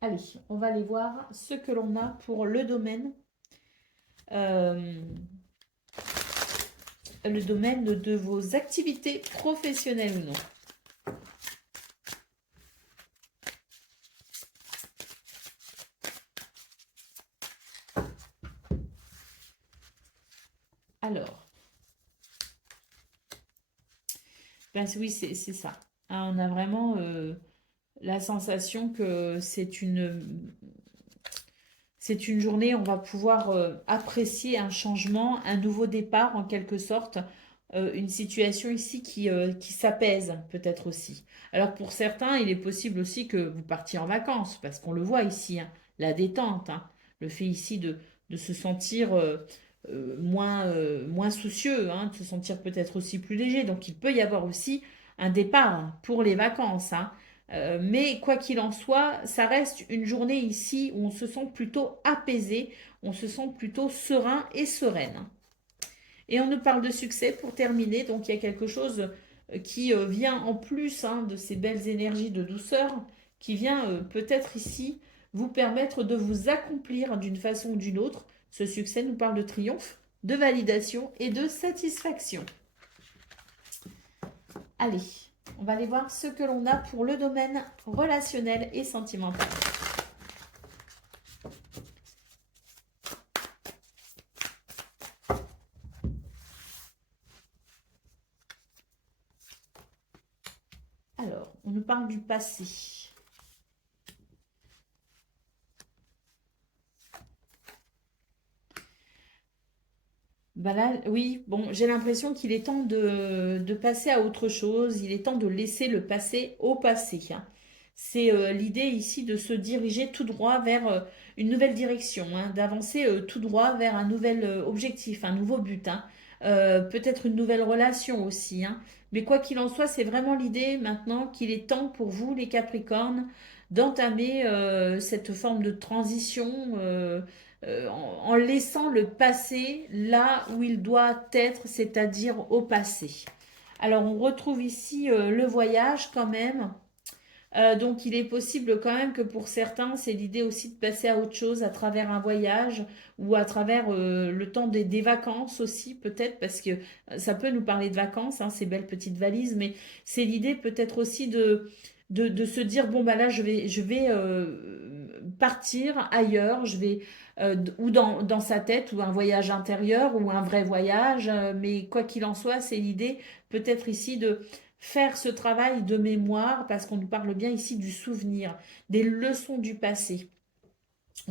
Allez, on va aller voir ce que l'on a pour le domaine. Le domaine de vos activités professionnelles ou non. Alors, ben oui, c'est ça. Hein, on a vraiment la sensation que c'est une journée, on va pouvoir apprécier un changement, un nouveau départ en quelque sorte, une situation ici qui s'apaise peut-être aussi. Alors pour certains, il est possible aussi que vous partiez en vacances, parce qu'on le voit ici, hein, la détente, hein, le fait ici de se sentir moins soucieux, hein, de se sentir peut-être aussi plus léger. Donc il peut y avoir aussi un départ hein, pour les vacances. Hein. Mais quoi qu'il en soit, ça reste une journée ici où on se sent plutôt apaisé, on se sent plutôt serein et sereine. Et on nous parle de succès pour terminer. Donc il y a quelque chose qui vient en plus hein, de ces belles énergies de douceur, qui vient peut-être ici vous permettre de vous accomplir d'une façon ou d'une autre. Ce succès nous parle de triomphe, de validation et de satisfaction. Allez, on va aller voir ce que l'on a pour le domaine relationnel et sentimental. Alors, on nous parle du passé. Ben là, oui, bon, j'ai l'impression qu'il est temps de passer à autre chose. Il est temps de laisser le passé au passé. Hein. C'est l'idée ici de se diriger tout droit vers une nouvelle direction, hein, d'avancer tout droit vers un nouvel objectif, un nouveau but. Hein. Peut-être une nouvelle relation aussi. Hein. Mais quoi qu'il en soit, c'est vraiment l'idée maintenant qu'il est temps pour vous, les Capricornes, d'entamer cette forme de transition. En laissant le passé là où il doit être, c'est-à-dire au passé. Alors on retrouve ici le voyage quand même. Donc il est possible quand même que pour certains, c'est l'idée aussi de passer à autre chose à travers un voyage ou à travers le temps des vacances aussi peut-être parce que ça peut nous parler de vacances, hein, ces belles petites valises, mais c'est l'idée peut-être aussi de se dire bon bah là je vais partir ailleurs, je vais ou dans sa tête ou un voyage intérieur ou un vrai voyage, mais quoi qu'il en soit, c'est l'idée peut-être ici de faire ce travail de mémoire, parce qu'on nous parle bien ici du souvenir, des leçons du passé.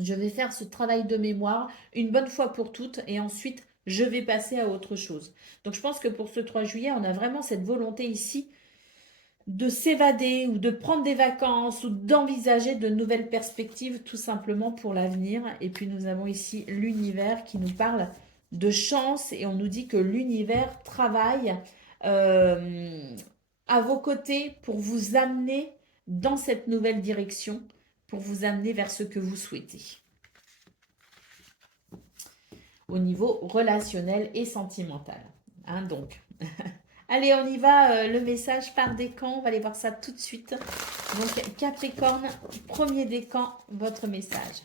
Je vais faire ce travail de mémoire une bonne fois pour toutes et ensuite je vais passer à autre chose. Donc je pense que pour ce 3 juillet, on a vraiment cette volonté ici de s'évader ou de prendre des vacances ou d'envisager de nouvelles perspectives tout simplement pour l'avenir. Et puis nous avons ici l'univers qui nous parle de chance et on nous dit que l'univers travaille à vos côtés pour vous amener dans cette nouvelle direction, pour vous amener vers ce que vous souhaitez. au niveau relationnel et sentimental. Hein, donc, allez, on y va, le message par décan, on va aller voir ça tout de suite. Donc, Capricorne, premier décan, votre message.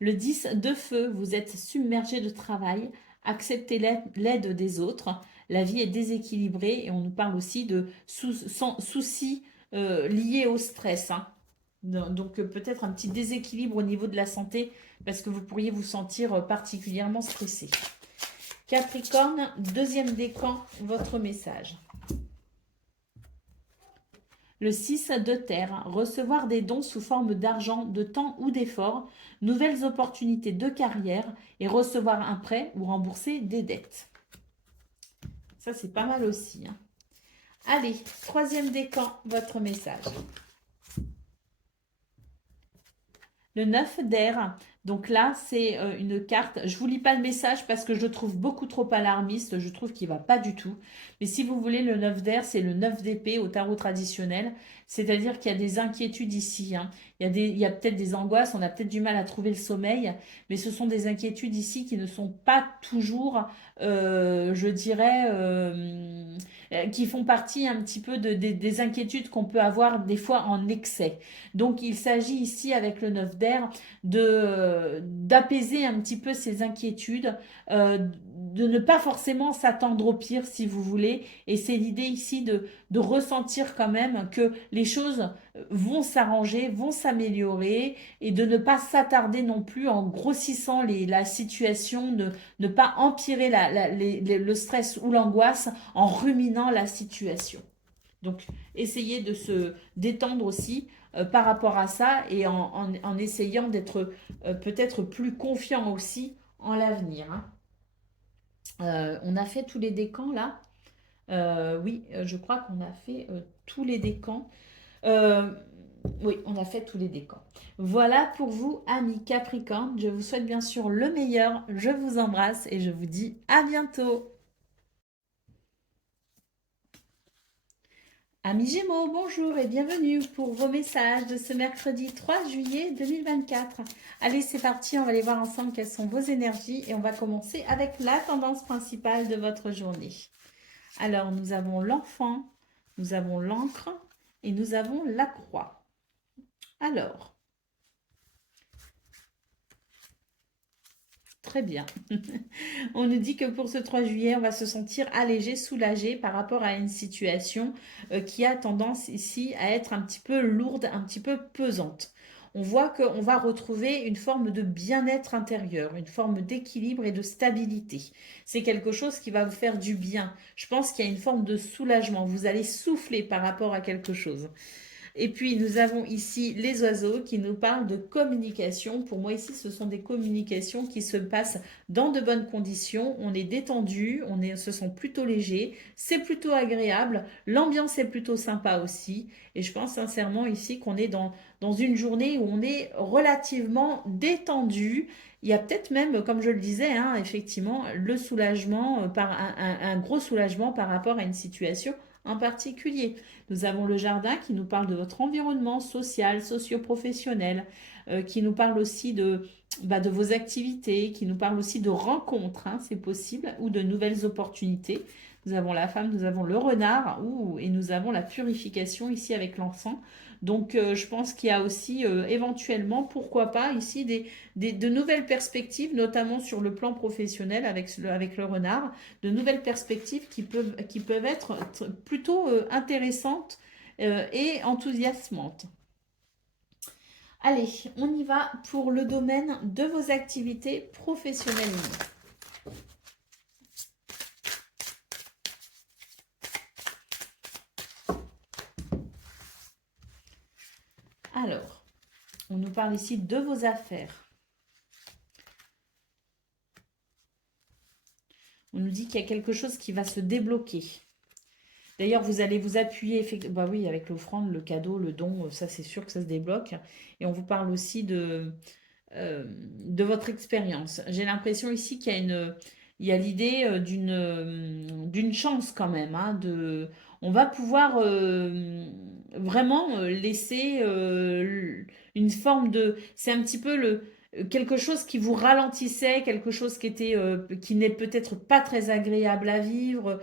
Le 10 de feu, vous êtes submergé de travail, acceptez l'aide des autres, la vie est déséquilibrée et on nous parle aussi de soucis liés au stress. Hein. Donc peut-être un petit déséquilibre au niveau de la santé parce que vous pourriez vous sentir particulièrement stressé. Capricorne, deuxième décan, votre message. Le 6 de terre, recevoir des dons sous forme d'argent, de temps ou d'effort, nouvelles opportunités de carrière et recevoir un prêt ou rembourser des dettes. Ça, c'est pas mal aussi. Hein. Allez, troisième décan, votre message. Le 9 d'air, donc là, c'est une carte. Je ne vous lis pas le message parce que je le trouve beaucoup trop alarmiste. Je trouve qu'il ne va pas du tout. Mais si vous voulez, le 9 d'air, c'est le 9 d'épée au tarot traditionnel. C'est-à-dire qu'il y a des inquiétudes ici. Hein. Il y a peut-être des angoisses. On a peut-être du mal à trouver le sommeil. Mais ce sont des inquiétudes ici qui ne sont pas toujours, je dirais, qui font partie un petit peu des inquiétudes qu'on peut avoir des fois en excès. Donc, il s'agit ici, avec le 9 d'air, d'apaiser un petit peu ces inquiétudes, de ne pas forcément s'attendre au pire, si vous voulez. Et c'est l'idée ici de ressentir quand même que les choses vont s'arranger, vont s'améliorer, et de ne pas s'attarder non plus en grossissant la situation, de ne pas empirer le stress ou l'angoisse en ruminant la situation. Donc, essayez de se détendre aussi par rapport à ça et en essayant d'être peut-être plus confiant aussi en l'avenir. Hein. On a fait tous les décans là. Oui, je crois qu'on a fait tous les décans. Oui, on a fait tous les décans. Voilà pour vous, amis Capricorne. Je vous souhaite bien sûr le meilleur. Je vous embrasse et je vous dis à bientôt. Amis Gémeaux, bonjour et bienvenue pour vos messages de ce mercredi 3 juillet 2024. Allez, c'est parti, on va aller voir ensemble quelles sont vos énergies et on va commencer avec la tendance principale de votre journée. Alors, nous avons l'enfant, nous avons l'encre et nous avons la croix. Alors, très bien. On nous dit que pour ce 3 juillet, on va se sentir allégé, soulagé par rapport à une situation qui a tendance ici à être un petit peu lourde, un petit peu pesante. On voit qu'on va retrouver une forme de bien-être intérieur, une forme d'équilibre et de stabilité. C'est quelque chose qui va vous faire du bien. Je pense qu'il y a une forme de soulagement. Vous allez souffler par rapport à quelque chose. Et puis, nous avons ici les oiseaux qui nous parlent de communication. Pour moi, ici, ce sont des communications qui se passent dans de bonnes conditions. On est détendu, se sent plutôt léger, c'est plutôt agréable. L'ambiance est plutôt sympa aussi. Et je pense sincèrement ici qu'on est dans une journée où on est relativement détendu. Il y a peut-être même, comme je le disais, hein, effectivement, le soulagement, un gros soulagement par rapport à une situation en particulier. Nous avons le jardin qui nous parle de votre environnement social, socio-professionnel, qui nous parle aussi de vos activités, qui nous parle aussi de rencontres, hein, c'est possible, ou de nouvelles opportunités. Nous avons la femme, nous avons le renard, et nous avons la purification ici avec l'encens. Donc, je pense qu'il y a aussi éventuellement, pourquoi pas, ici de nouvelles perspectives, notamment sur le plan professionnel avec le renard, de nouvelles perspectives qui peuvent être plutôt intéressantes et enthousiasmantes. Allez, on y va pour le domaine de vos activités professionnelles. Alors, on nous parle ici de vos affaires. On nous dit qu'il y a quelque chose qui va se débloquer. D'ailleurs, vous allez vous appuyer, bah oui, avec l'offrande, le cadeau, le don, ça c'est sûr que ça se débloque. Et on vous parle aussi de votre expérience. J'ai l'impression ici qu'il y a l'idée d'une chance quand même. Hein, on va pouvoir vraiment laisser une forme de... C'est un petit peu quelque chose qui vous ralentissait, quelque chose qui n'est peut-être pas très agréable à vivre,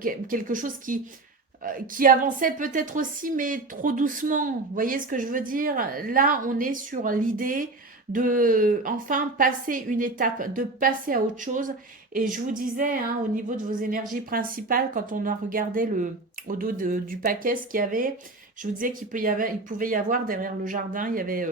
quelque chose qui avançait peut-être aussi, mais trop doucement. Vous voyez ce que je veux dire? Là, on est sur l'idée de enfin passer une étape, de passer à autre chose. Et je vous disais, hein, au niveau de vos énergies principales, quand on a regardé au dos du paquet ce qu'il y avait, je vous disais il pouvait y avoir derrière le jardin, il y avait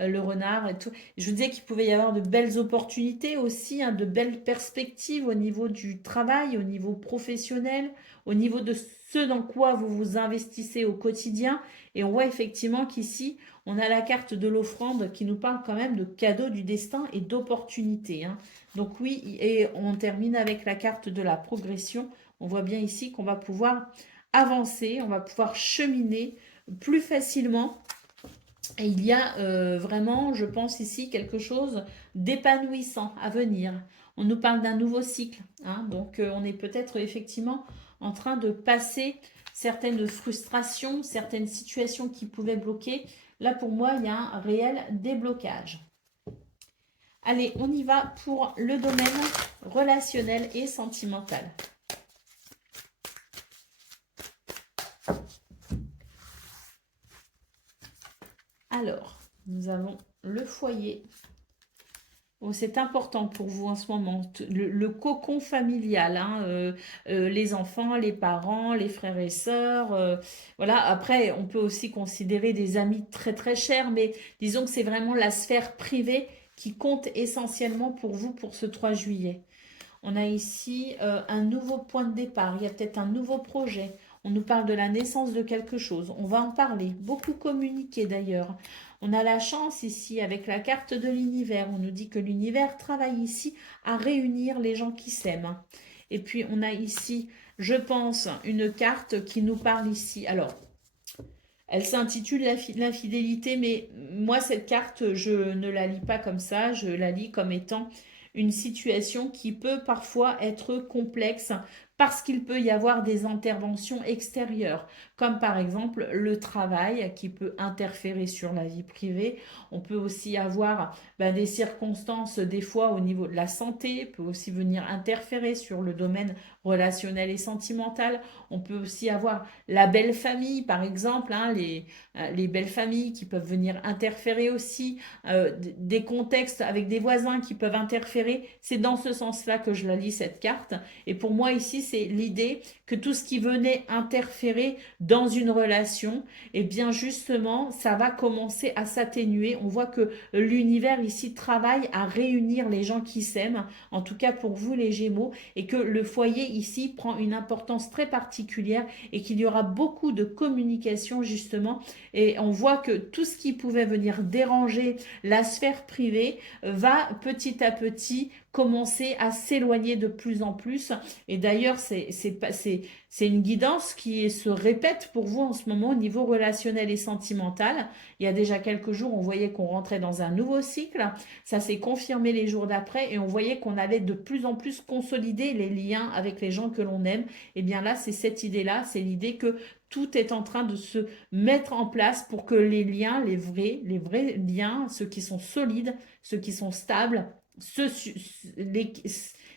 le renard et tout. Je vous disais qu'il pouvait y avoir de belles opportunités aussi, hein, de belles perspectives au niveau du travail, au niveau professionnel, au niveau de ce dans quoi vous vous investissez au quotidien. Et on voit effectivement qu'ici, on a la carte de l'offrande qui nous parle quand même de cadeaux du destin et d'opportunités, hein. Donc oui, et on termine avec la carte de la progression. On voit bien ici qu'on va pouvoir avancer, on va pouvoir cheminer plus facilement. Et il y a vraiment, je pense ici, quelque chose d'épanouissant à venir. On nous parle d'un nouveau cycle, hein, donc on est peut-être effectivement en train de passer certaines frustrations, certaines situations qui pouvaient bloquer. Là, pour moi, il y a un réel déblocage. Allez, on y va pour le domaine relationnel et sentimental. Alors, nous avons le foyer. Oh, c'est important pour vous en ce moment, le cocon familial, hein, les enfants, les parents, les frères et sœurs. Voilà. Après, on peut aussi considérer des amis très très chers, mais disons que c'est vraiment la sphère privée qui compte essentiellement pour vous pour ce 3 juillet. On a ici un nouveau point de départ, il y a peut-être un nouveau projet. On nous parle de la naissance de quelque chose. On va en parler, beaucoup communiquer d'ailleurs. On a la chance ici avec la carte de l'univers. On nous dit que l'univers travaille ici à réunir les gens qui s'aiment. Et puis on a ici, je pense, une carte qui nous parle ici. Alors, elle s'intitule l'infidélité, mais moi, cette carte, je ne la lis pas comme ça. Je la lis comme étant une situation qui peut parfois être complexe parce qu'il peut y avoir des interventions extérieures, comme par exemple le travail qui peut interférer sur la vie privée. On peut aussi avoir des circonstances, des fois au niveau de la santé, peut aussi venir interférer sur le domaine relationnel et sentimental. On peut aussi avoir la belle famille, par exemple, hein, les belles familles qui peuvent venir interférer aussi, des contextes avec des voisins qui peuvent interférer. C'est dans ce sens-là que je la lis, cette carte. Et pour moi, ici, c'est l'idée que tout ce qui venait interférer dans une relation, eh bien justement, ça va commencer à s'atténuer. On voit que l'univers ici travaille à réunir les gens qui s'aiment, en tout cas pour vous les Gémeaux, et que le foyer ici prend une importance très particulière et qu'il y aura beaucoup de communication justement. Et on voit que tout ce qui pouvait venir déranger la sphère privée va petit à petit commencer à s'éloigner de plus en plus. Et d'ailleurs, c'est une guidance qui se répète pour vous en ce moment au niveau relationnel et sentimental. Il y a déjà quelques jours, on voyait qu'on rentrait dans un nouveau cycle. Ça s'est confirmé les jours d'après et on voyait qu'on allait de plus en plus consolider les liens avec les gens que l'on aime. Et bien là, c'est cette idée-là, c'est l'idée que tout est en train de se mettre en place pour que les liens, les vrais liens, ceux qui sont solides, ceux qui sont stables,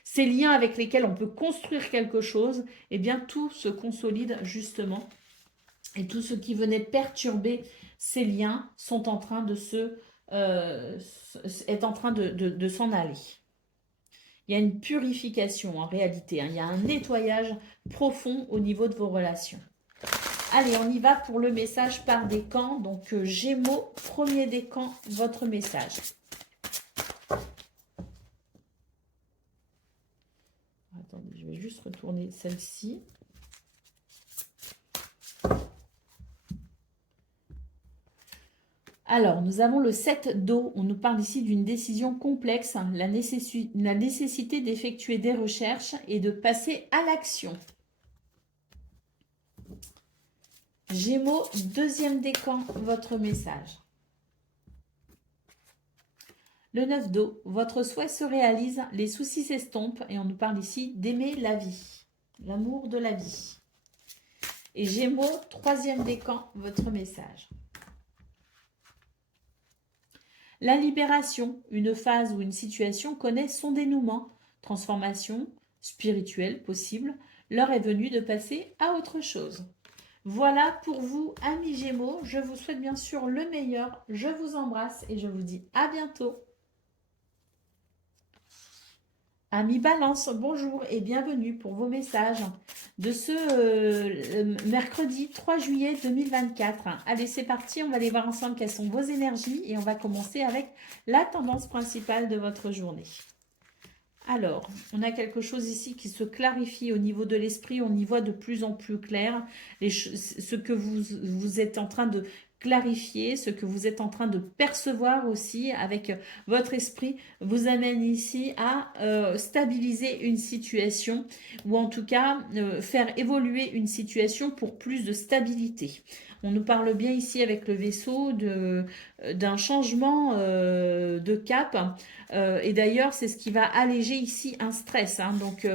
ces liens avec lesquels on peut construire quelque chose, eh bien tout se consolide justement. Et tout ce qui venait perturber ces liens sont en train est en train de s'en aller. Il y a une purification en réalité, hein. Il y a un nettoyage profond au niveau de vos relations. Allez, on y va pour le message par décan. Donc, Gémeaux, premier décan, votre message. Attendez, je vais juste retourner celle-ci. Alors, nous avons le 7 d'eau. On nous parle ici d'une décision complexe, la nécessité d'effectuer des recherches et de passer à l'action. Gémeaux, deuxième décan, votre message. Le 9 d'eau, votre souhait se réalise, les soucis s'estompent et on nous parle ici d'aimer la vie, l'amour de la vie. Et Gémeaux, troisième décan, votre message. La libération, une phase ou une situation connaît son dénouement, transformation spirituelle possible. L'heure est venue de passer à autre chose. Voilà pour vous, amis Gémeaux. Je vous souhaite bien sûr le meilleur. Je vous embrasse et je vous dis à bientôt. Amis Balance, bonjour et bienvenue pour vos messages de ce mercredi 3 juillet 2024. Allez, c'est parti, on va aller voir ensemble quelles sont vos énergies et on va commencer avec la tendance principale de votre journée. Alors, on a quelque chose ici qui se clarifie au niveau de l'esprit, on y voit de plus en plus clair ce que vous êtes en train de clarifier, ce que vous êtes en train de percevoir aussi avec votre esprit vous amène ici à stabiliser une situation ou en tout cas faire évoluer une situation pour plus de stabilité. On nous parle bien ici avec le vaisseau d'un changement de cap. Et d'ailleurs, c'est ce qui va alléger ici un stress. Hein. Donc,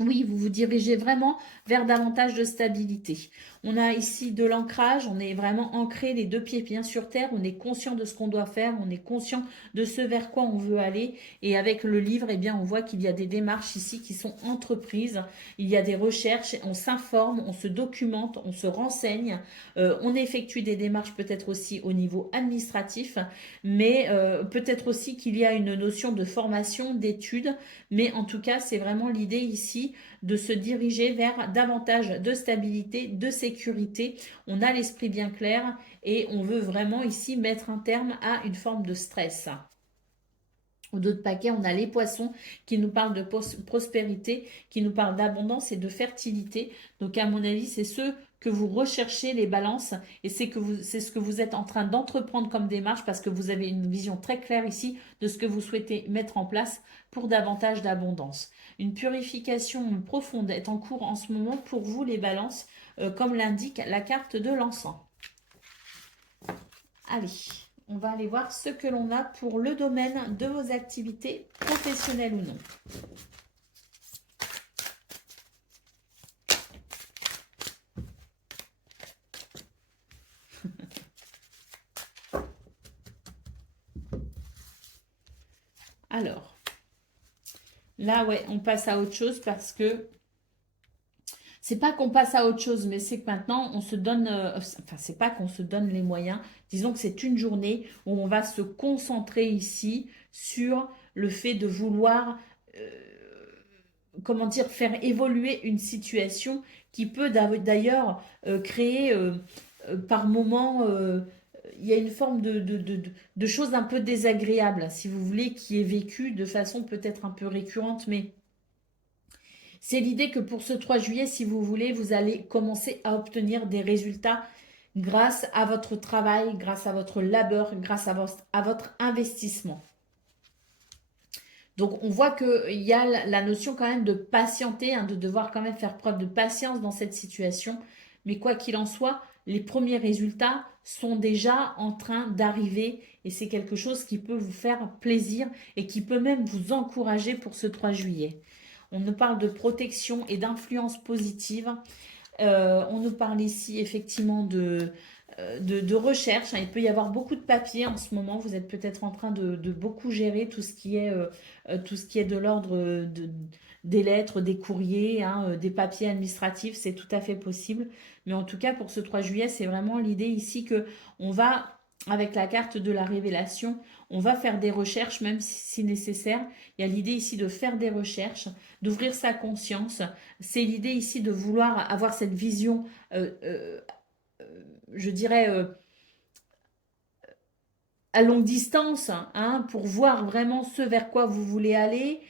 oui, vous vous dirigez vraiment vers davantage de stabilité. On a ici de l'ancrage, on est vraiment ancré les deux pieds bien sur terre, on est conscient de ce qu'on doit faire, on est conscient de ce vers quoi on veut aller. Et avec le livre, eh bien, on voit qu'il y a des démarches ici qui sont entreprises, il y a des recherches, on s'informe, on se documente, on se renseigne, on effectue des démarches peut-être aussi au niveau administratif, mais peut-être aussi qu'il y a une notion de formation, d'études, mais en tout cas, c'est vraiment l'idée ici de se diriger vers davantage de stabilité, de sécurité. On a l'esprit bien clair et on veut vraiment ici mettre un terme à une forme de stress. Ou d'autres paquets, on a les poissons qui nous parlent de prospérité, qui nous parlent d'abondance et de fertilité. Donc à mon avis, c'est ce que vous recherchez, les balances, et c'est ce que vous êtes en train d'entreprendre comme démarche parce que vous avez une vision très claire ici de ce que vous souhaitez mettre en place pour davantage d'abondance. Une purification profonde est en cours en ce moment pour vous, les balances, comme l'indique la carte de l'encens. Allez, on va aller voir ce que l'on a pour le domaine de vos activités professionnelles ou non. Alors, là, ouais, on passe à autre chose parce que c'est pas qu'on passe à autre chose, mais c'est que maintenant, on se donne, enfin, c'est pas qu'on se donne les moyens. Disons que c'est une journée où on va se concentrer ici sur le fait de vouloir, comment dire, faire évoluer une situation qui peut d'ailleurs créer par moment, il y a une forme de choses un peu désagréables, si vous voulez, qui est vécue de façon peut-être un peu récurrente, mais c'est l'idée que pour ce 3 juillet, si vous voulez, vous allez commencer à obtenir des résultats grâce à votre travail, grâce à votre labeur, grâce à votre investissement. Donc, on voit qu'il y a la notion quand même de patienter, hein, de devoir quand même faire preuve de patience dans cette situation. Mais quoi qu'il en soit, les premiers résultats sont déjà en train d'arriver et c'est quelque chose qui peut vous faire plaisir et qui peut même vous encourager pour ce 3 juillet. On nous parle de protection et d'influence positive. On nous parle ici effectivement de recherche. Il peut y avoir beaucoup de papiers en ce moment. Vous êtes peut-être en train de beaucoup gérer tout ce qui est de l'ordre des lettres, des courriers, hein, des papiers administratifs. C'est tout à fait possible. Mais en tout cas, pour ce 3 juillet, c'est vraiment l'idée ici que on va, avec la carte de la révélation, on va faire des recherches, même si nécessaire. Il y a l'idée ici de faire des recherches, d'ouvrir sa conscience. C'est l'idée ici de vouloir avoir cette vision, je dirais, à longue distance, hein, pour voir vraiment ce vers quoi vous voulez aller.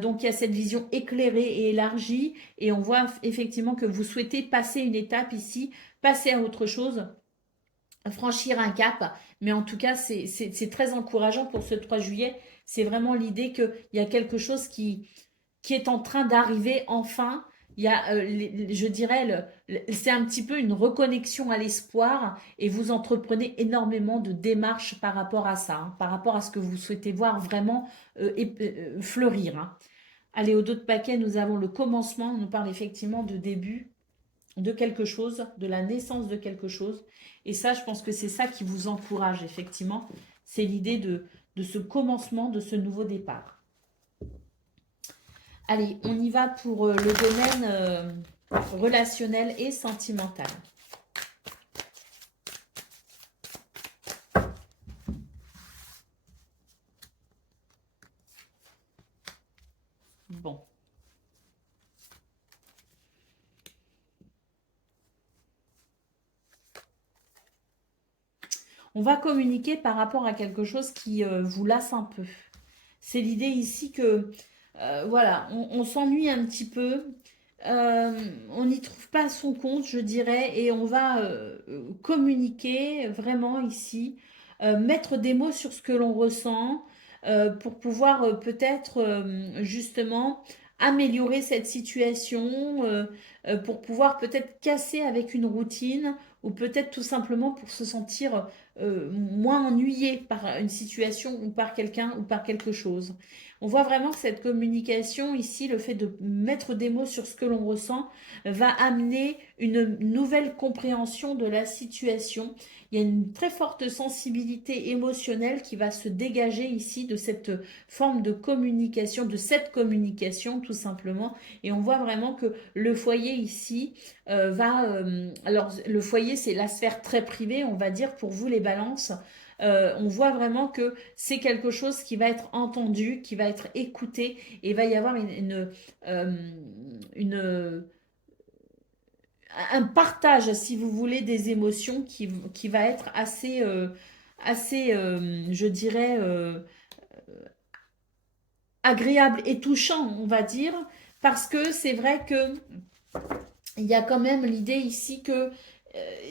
Donc il y a cette vision éclairée et élargie et on voit effectivement que vous souhaitez passer une étape ici, passer à autre chose, franchir un cap. Mais en tout cas, c'est très encourageant pour ce 3 juillet. C'est vraiment l'idée qu'il y a quelque chose qui est en train d'arriver enfin. Il y a, je dirais, c'est un petit peu une reconnexion à l'espoir et vous entreprenez énormément de démarches par rapport à ça, hein, par rapport à ce que vous souhaitez voir vraiment fleurir. Hein. Allez, au dos de paquet, nous avons le commencement. On nous parle effectivement de début. de quelque chose, de la naissance de quelque chose. Et ça, je pense que c'est ça qui vous encourage, effectivement. C'est l'idée de ce commencement, de ce nouveau départ. Allez, on y va pour le domaine relationnel et sentimental. Bon. On va communiquer par rapport à quelque chose qui vous lasse un peu. C'est l'idée ici que, voilà, on s'ennuie un petit peu, on n'y trouve pas son compte, je dirais, et on va communiquer vraiment ici, mettre des mots sur ce que l'on ressent, pour pouvoir peut-être justement améliorer cette situation, pour pouvoir peut-être casser avec une routine, ou peut-être tout simplement pour se sentir moins ennuyé par une situation ou par quelqu'un ou par quelque chose. On voit vraiment que cette communication ici, le fait de mettre des mots sur ce que l'on ressent, va amener une nouvelle compréhension de la situation. Il y a une très forte sensibilité émotionnelle qui va se dégager ici de cette forme de communication, de cette communication tout simplement. Et on voit vraiment que le foyer ici alors le foyer, c'est la sphère très privée, on va dire, pour vous les balances. On voit vraiment que c'est quelque chose qui va être entendu, qui va être écouté, et il va y avoir euh, une- un partage, si vous voulez, des émotions qui va être assez, je dirais, agréable et touchant, on va dire, parce que c'est vrai que il y a quand même l'idée ici que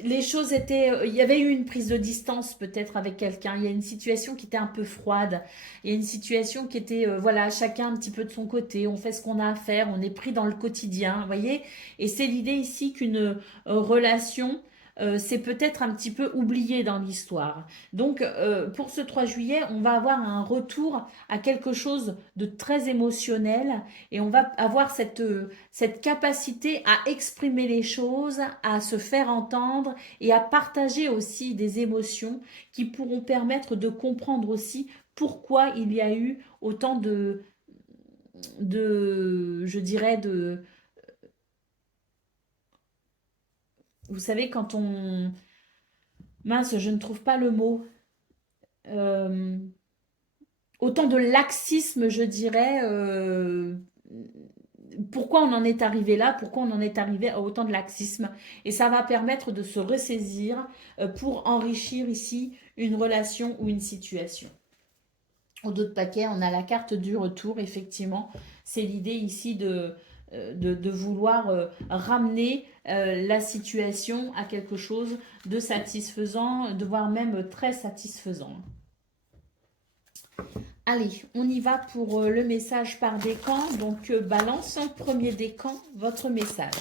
les choses étaient, il y avait eu une prise de distance peut-être avec quelqu'un, il y a une situation qui était un peu froide, il y a une situation qui était, voilà, chacun un petit peu de son côté, on fait ce qu'on a à faire, on est pris dans le quotidien, vous voyez, et c'est l'idée ici qu'une relation, c'est peut-être un petit peu oublié dans l'histoire. Donc, pour ce 3 juillet, on va avoir un retour à quelque chose de très émotionnel et on va avoir cette capacité à exprimer les choses, à se faire entendre et à partager aussi des émotions qui pourront permettre de comprendre aussi pourquoi il y a eu autant je dirais, vous savez, quand on, mince, je ne trouve pas le mot, Euh, autant de laxisme, je dirais, pourquoi on en est arrivé là, pourquoi on en est arrivé à autant de laxisme. Et ça va permettre de se ressaisir pour enrichir ici une relation ou une situation. Au dos de paquet, on a la carte du retour, effectivement. C'est l'idée ici de vouloir ramener la situation à quelque chose de satisfaisant, de voire même très satisfaisant. Allez, on y va pour le message par décan. Donc, balance en premier décan votre message.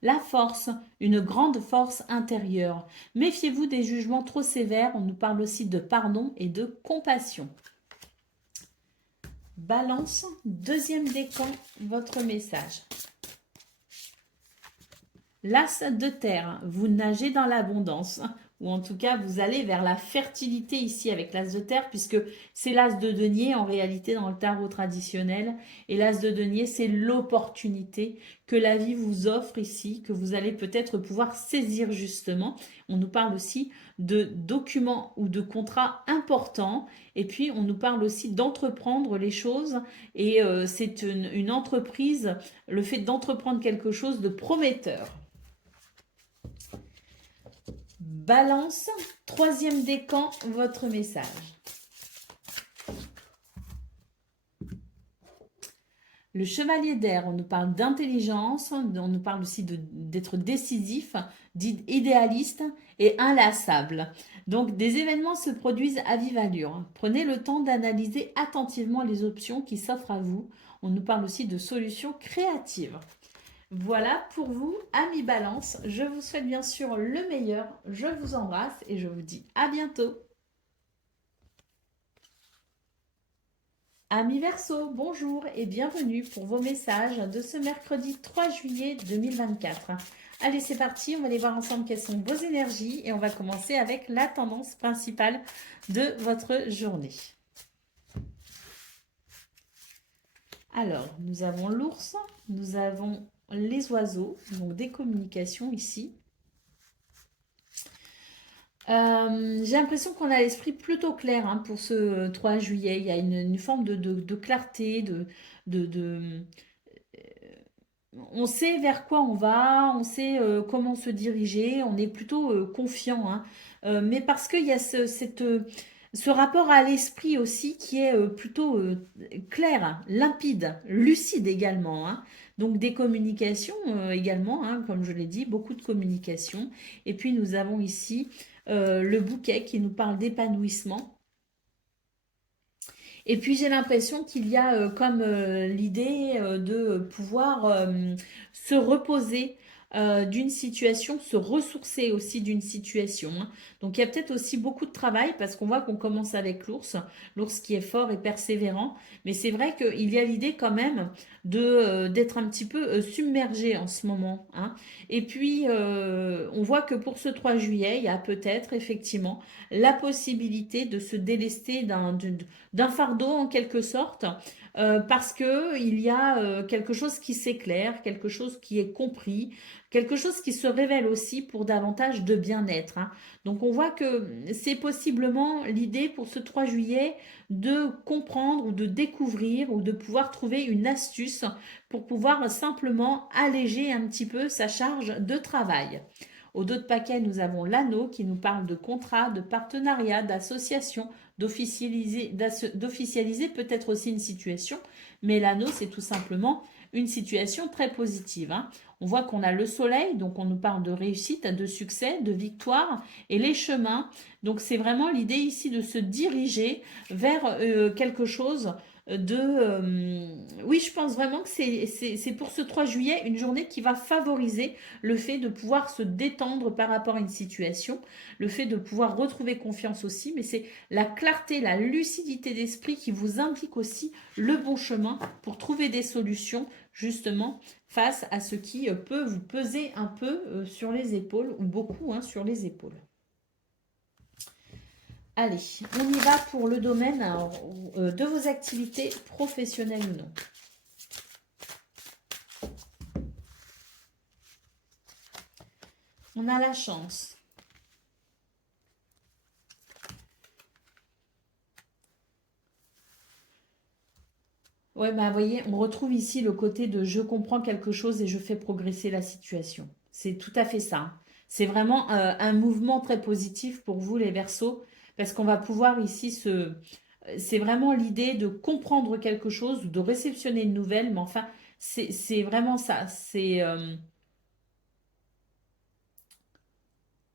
La force, une grande force intérieure. Méfiez-vous des jugements trop sévères. On nous parle aussi de pardon et de compassion. Balance, deuxième décan, votre message. L'as de terre, vous nagez dans l'abondance, ou en tout cas vous allez vers la fertilité ici avec l'as de terre, puisque c'est l'as de denier en réalité dans le tarot traditionnel, et l'as de denier c'est l'opportunité que la vie vous offre ici, que vous allez peut-être pouvoir saisir justement. On nous parle aussi de documents ou de contrats importants, et puis on nous parle aussi d'entreprendre les choses, et c'est une entreprise, le fait d'entreprendre quelque chose de prometteur. Balance, troisième décan, votre message. Le chevalier d'air, on nous parle d'intelligence, on nous parle aussi d'être décisif, idéaliste et inlassable. Donc des événements se produisent à vive allure. Prenez le temps d'analyser attentivement les options qui s'offrent à vous. On nous parle aussi de solutions créatives. Voilà pour vous, amis Balance. Je vous souhaite bien sûr le meilleur. Je vous embrasse et je vous dis à bientôt. Amis Verseau, bonjour et bienvenue pour vos messages de ce mercredi 3 juillet 2024. Allez, c'est parti, on va aller voir ensemble quelles sont vos énergies et on va commencer avec la tendance principale de votre journée. Alors, nous avons l'ours, nous avons les oiseaux, donc des communications ici. J'ai l'impression qu'on a l'esprit plutôt clair hein, pour ce 3 juillet. Il y a une forme de clarté, on sait vers quoi on va, on sait comment se diriger, on est plutôt confiant. Hein. Mais parce qu'il y a ce rapport à l'esprit aussi qui est plutôt clair, limpide, lucide également. Hein. Donc des communications également, hein, comme je l'ai dit, beaucoup de communications. Et puis nous avons ici le bouquet qui nous parle d'épanouissement. Et puis j'ai l'impression qu'il y a comme l'idée de pouvoir se reposer d'une situation, se ressourcer aussi d'une situation. Hein. Donc il y a peut-être aussi beaucoup de travail parce qu'on voit qu'on commence avec l'ours qui est fort et persévérant. Mais c'est vrai qu'il y a l'idée quand même d'être un petit peu submergé en ce moment. Hein. Et puis on voit que pour ce 3 juillet, il y a peut-être effectivement la possibilité de se délester d'un fardeau en quelque sorte, parce que il y a quelque chose qui s'éclaire, quelque chose qui est compris, quelque chose qui se révèle aussi pour davantage de bien-être. Hein. Donc on voit que c'est possiblement l'idée pour ce 3 juillet de comprendre ou de découvrir ou de pouvoir trouver une astuce pour pouvoir simplement alléger un petit peu sa charge de travail. Au dos de paquet, nous avons l'anneau qui nous parle de contrat, de partenariat, d'association, d'officialiser peut-être aussi une situation, mais l'anneau, c'est tout simplement une situation très positive. Hein. On voit qu'on a le soleil, donc on nous parle de réussite, de succès, de victoire, et les chemins. Donc c'est vraiment l'idée ici de se diriger vers quelque chose oui, je pense vraiment que c'est pour ce 3 juillet une journée qui va favoriser le fait de pouvoir se détendre par rapport à une situation, le fait de pouvoir retrouver confiance aussi, mais c'est la clarté, la lucidité d'esprit qui vous indique aussi le bon chemin pour trouver des solutions justement face à ce qui peut vous peser un peu sur les épaules ou beaucoup hein, sur les épaules. Allez, on y va pour le domaine de vos activités professionnelles ou non. On a la chance. Ouais, bah, vous voyez, on retrouve ici le côté de je comprends quelque chose et je fais progresser la situation. C'est tout à fait ça. Hein. C'est vraiment un mouvement très positif pour vous, les Verseaux, parce qu'on va pouvoir ici c'est vraiment l'idée de comprendre quelque chose ou de réceptionner une nouvelle, mais enfin, c'est vraiment ça. C'est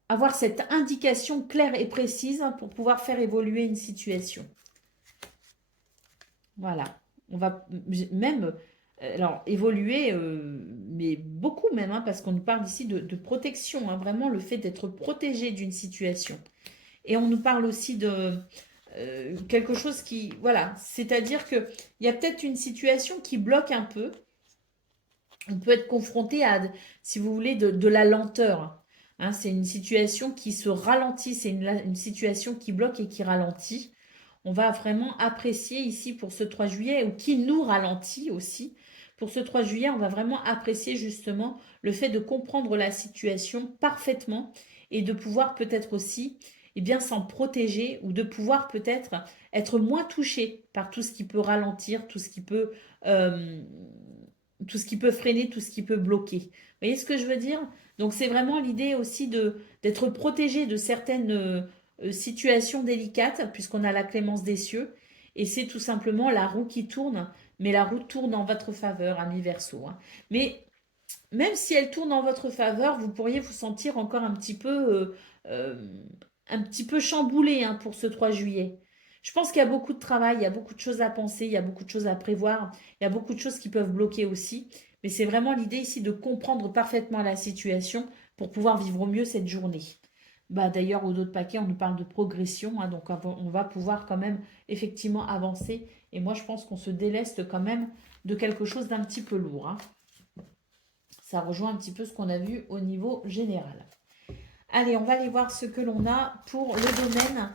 avoir cette indication claire et précise pour pouvoir faire évoluer une situation. Voilà. On va même alors évoluer, mais beaucoup même, hein, parce qu'on nous parle ici de protection, hein, vraiment le fait d'être protégé d'une situation. Et on nous parle aussi de quelque chose qui, voilà, c'est-à-dire qu'il y a peut-être une situation qui bloque un peu. On peut être confronté à, si vous voulez, de la lenteur. Hein, c'est une situation qui se ralentit, c'est une situation qui bloque et qui ralentit. On va vraiment apprécier ici pour ce 3 juillet, ou qui nous ralentit aussi. Pour ce 3 juillet, on va vraiment apprécier justement le fait de comprendre la situation parfaitement et de pouvoir peut-être aussi eh bien, s'en protéger ou de pouvoir peut-être être moins touché par tout ce qui peut ralentir, euh, tout ce qui peut freiner, tout ce qui peut bloquer. Vous voyez ce que je veux dire? Donc c'est vraiment l'idée aussi d'être protégé de certaines situations délicates, puisqu'on a la clémence des cieux, et c'est tout simplement la roue qui tourne, mais la roue tourne en votre faveur, ami Verseau. Hein. Mais même si elle tourne en votre faveur, vous pourriez vous sentir encore euh, un petit peu chamboulé hein, pour ce 3 juillet. Je pense qu'il y a beaucoup de travail, il y a beaucoup de choses à penser, il y a beaucoup de choses à prévoir, il y a beaucoup de choses qui peuvent bloquer aussi. Mais c'est vraiment l'idée ici de comprendre parfaitement la situation pour pouvoir vivre au mieux cette journée. Bah, d'ailleurs, au dos de paquet, on nous parle de progression, hein, donc on va pouvoir quand même effectivement avancer Et moi, je pense qu'on se déleste quand même de quelque chose d'un petit peu lourd, hein. Ça rejoint un petit peu ce qu'on a vu au niveau général. Allez, on va aller voir ce que l'on a pour le domaine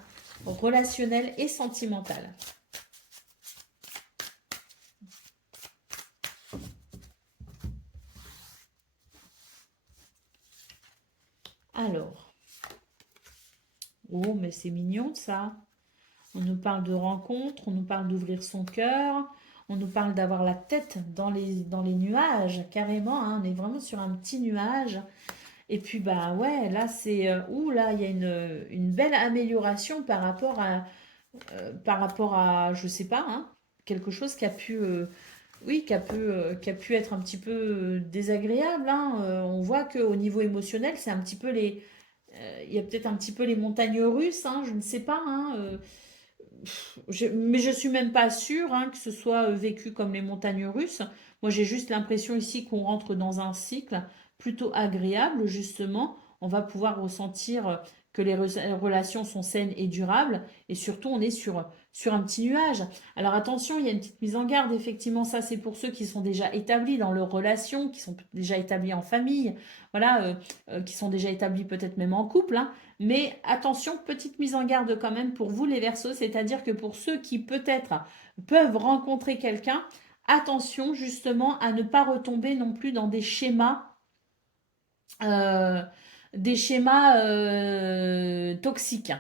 relationnel et sentimental. Alors, oh, mais c'est mignon ça. On nous parle de rencontre, on nous parle d'ouvrir son cœur, on nous parle d'avoir la tête dans les nuages, carrément, hein. On est vraiment sur un petit nuage. Et puis, bah ouais, là, c'est... ouh, là, il y a une belle amélioration par rapport à, je sais pas, hein, quelque chose qui a pu... oui, qui a pu être un petit peu désagréable, hein. On voit qu'au niveau émotionnel, c'est un petit peu les... il y a peut-être un petit peu les montagnes russes, hein, je ne sais pas, hein. Mais je suis même pas sûre, hein, que ce soit vécu comme les montagnes russes. Moi, j'ai juste l'impression ici qu'on rentre dans un cycle plutôt agréable, justement. On va pouvoir ressentir que les relations sont saines et durables. Et surtout, on est sur un petit nuage. Alors attention, il y a une petite mise en garde. Effectivement, ça, c'est pour ceux qui sont déjà établis dans leurs relations, qui sont déjà établis en famille, voilà, qui sont déjà établis peut-être même en couple, hein. Mais attention, petite mise en garde quand même pour vous les Verseaux, c'est-à-dire que pour ceux qui peut-être peuvent rencontrer quelqu'un, attention justement à ne pas retomber non plus dans euh, des schémas toxiques.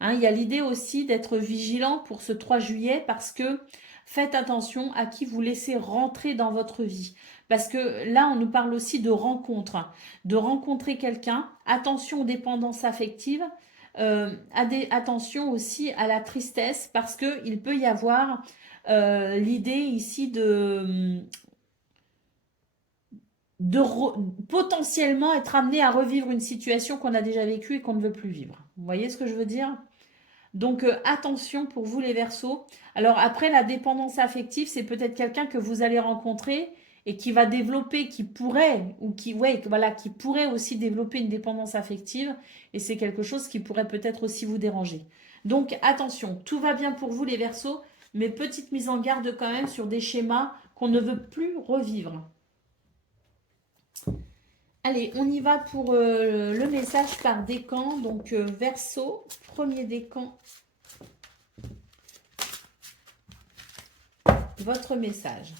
Hein, il y a l'idée aussi d'être vigilant pour ce 3 juillet parce que faites attention à qui vous laissez rentrer dans votre vie. Parce que là, on nous parle aussi de rencontre, de rencontrer quelqu'un. Attention aux dépendances affectives. Attention aussi à la tristesse parce qu'il peut y avoir l'idée ici de potentiellement être amené à revivre une situation qu'on a déjà vécue et qu'on ne veut plus vivre. Vous voyez ce que je veux dire? Donc attention pour vous les Verseaux. Alors après la dépendance affective, c'est peut-être quelqu'un que vous allez rencontrer et qui va développer, qui pourrait ou qui ouais, voilà, qui pourrait aussi développer une dépendance affective et c'est quelque chose qui pourrait peut-être aussi vous déranger. Donc attention, tout va bien pour vous les Verseaux, mais petite mise en garde quand même sur des schémas qu'on ne veut plus revivre. Allez, on y va pour le message par décan. Donc, Verseau, premier décan. Votre message.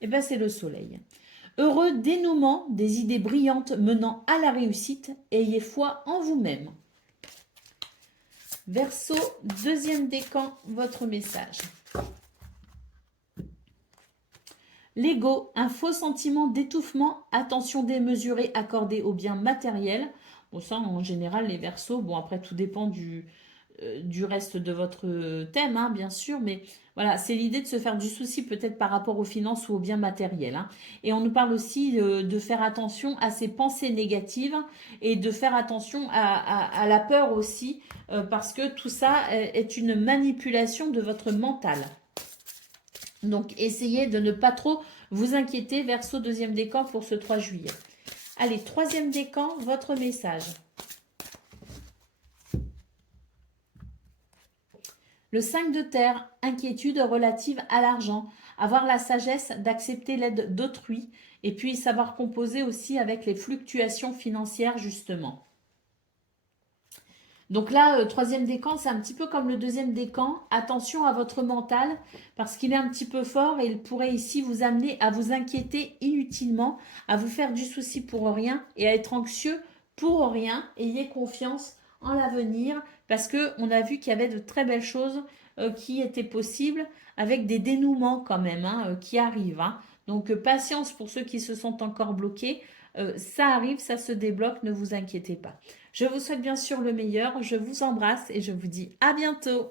Eh bien, c'est le soleil. Heureux dénouement des idées brillantes menant à la réussite. Ayez foi en vous-même. Verseau, deuxième décan, votre message. L'ego, un faux sentiment d'étouffement, attention démesurée accordée aux biens matériels. Bon, ça, en général, les Verseaux, bon, après, tout dépend du reste de votre thème, hein, bien sûr, mais voilà, c'est l'idée de se faire du souci peut-être par rapport aux finances ou aux biens matériels, hein. Et on nous parle aussi de faire attention à ces pensées négatives et de faire attention à la peur aussi, parce que tout ça est une manipulation de votre mental. Donc, essayez de ne pas trop vous inquiéter. Verseau, deuxième décan pour ce 3 juillet. Allez, troisième décan, votre message. Le 5 de terre, inquiétude relative à l'argent. Avoir la sagesse d'accepter l'aide d'autrui. Et puis, savoir composer aussi avec les fluctuations financières, justement. Donc là, troisième décan, c'est un petit peu comme le deuxième décan. Attention à votre mental parce qu'il est un petit peu fort et il pourrait ici vous amener à vous inquiéter inutilement, à vous faire du souci pour rien et à être anxieux pour rien. Ayez confiance en l'avenir parce qu'on a vu qu'il y avait de très belles choses qui étaient possibles avec des dénouements quand même, hein, qui arrivent, hein. Donc patience pour ceux qui se sont encore bloqués. Ça arrive, ça se débloque, ne vous inquiétez pas. Je vous souhaite bien sûr le meilleur, je vous embrasse et je vous dis à bientôt.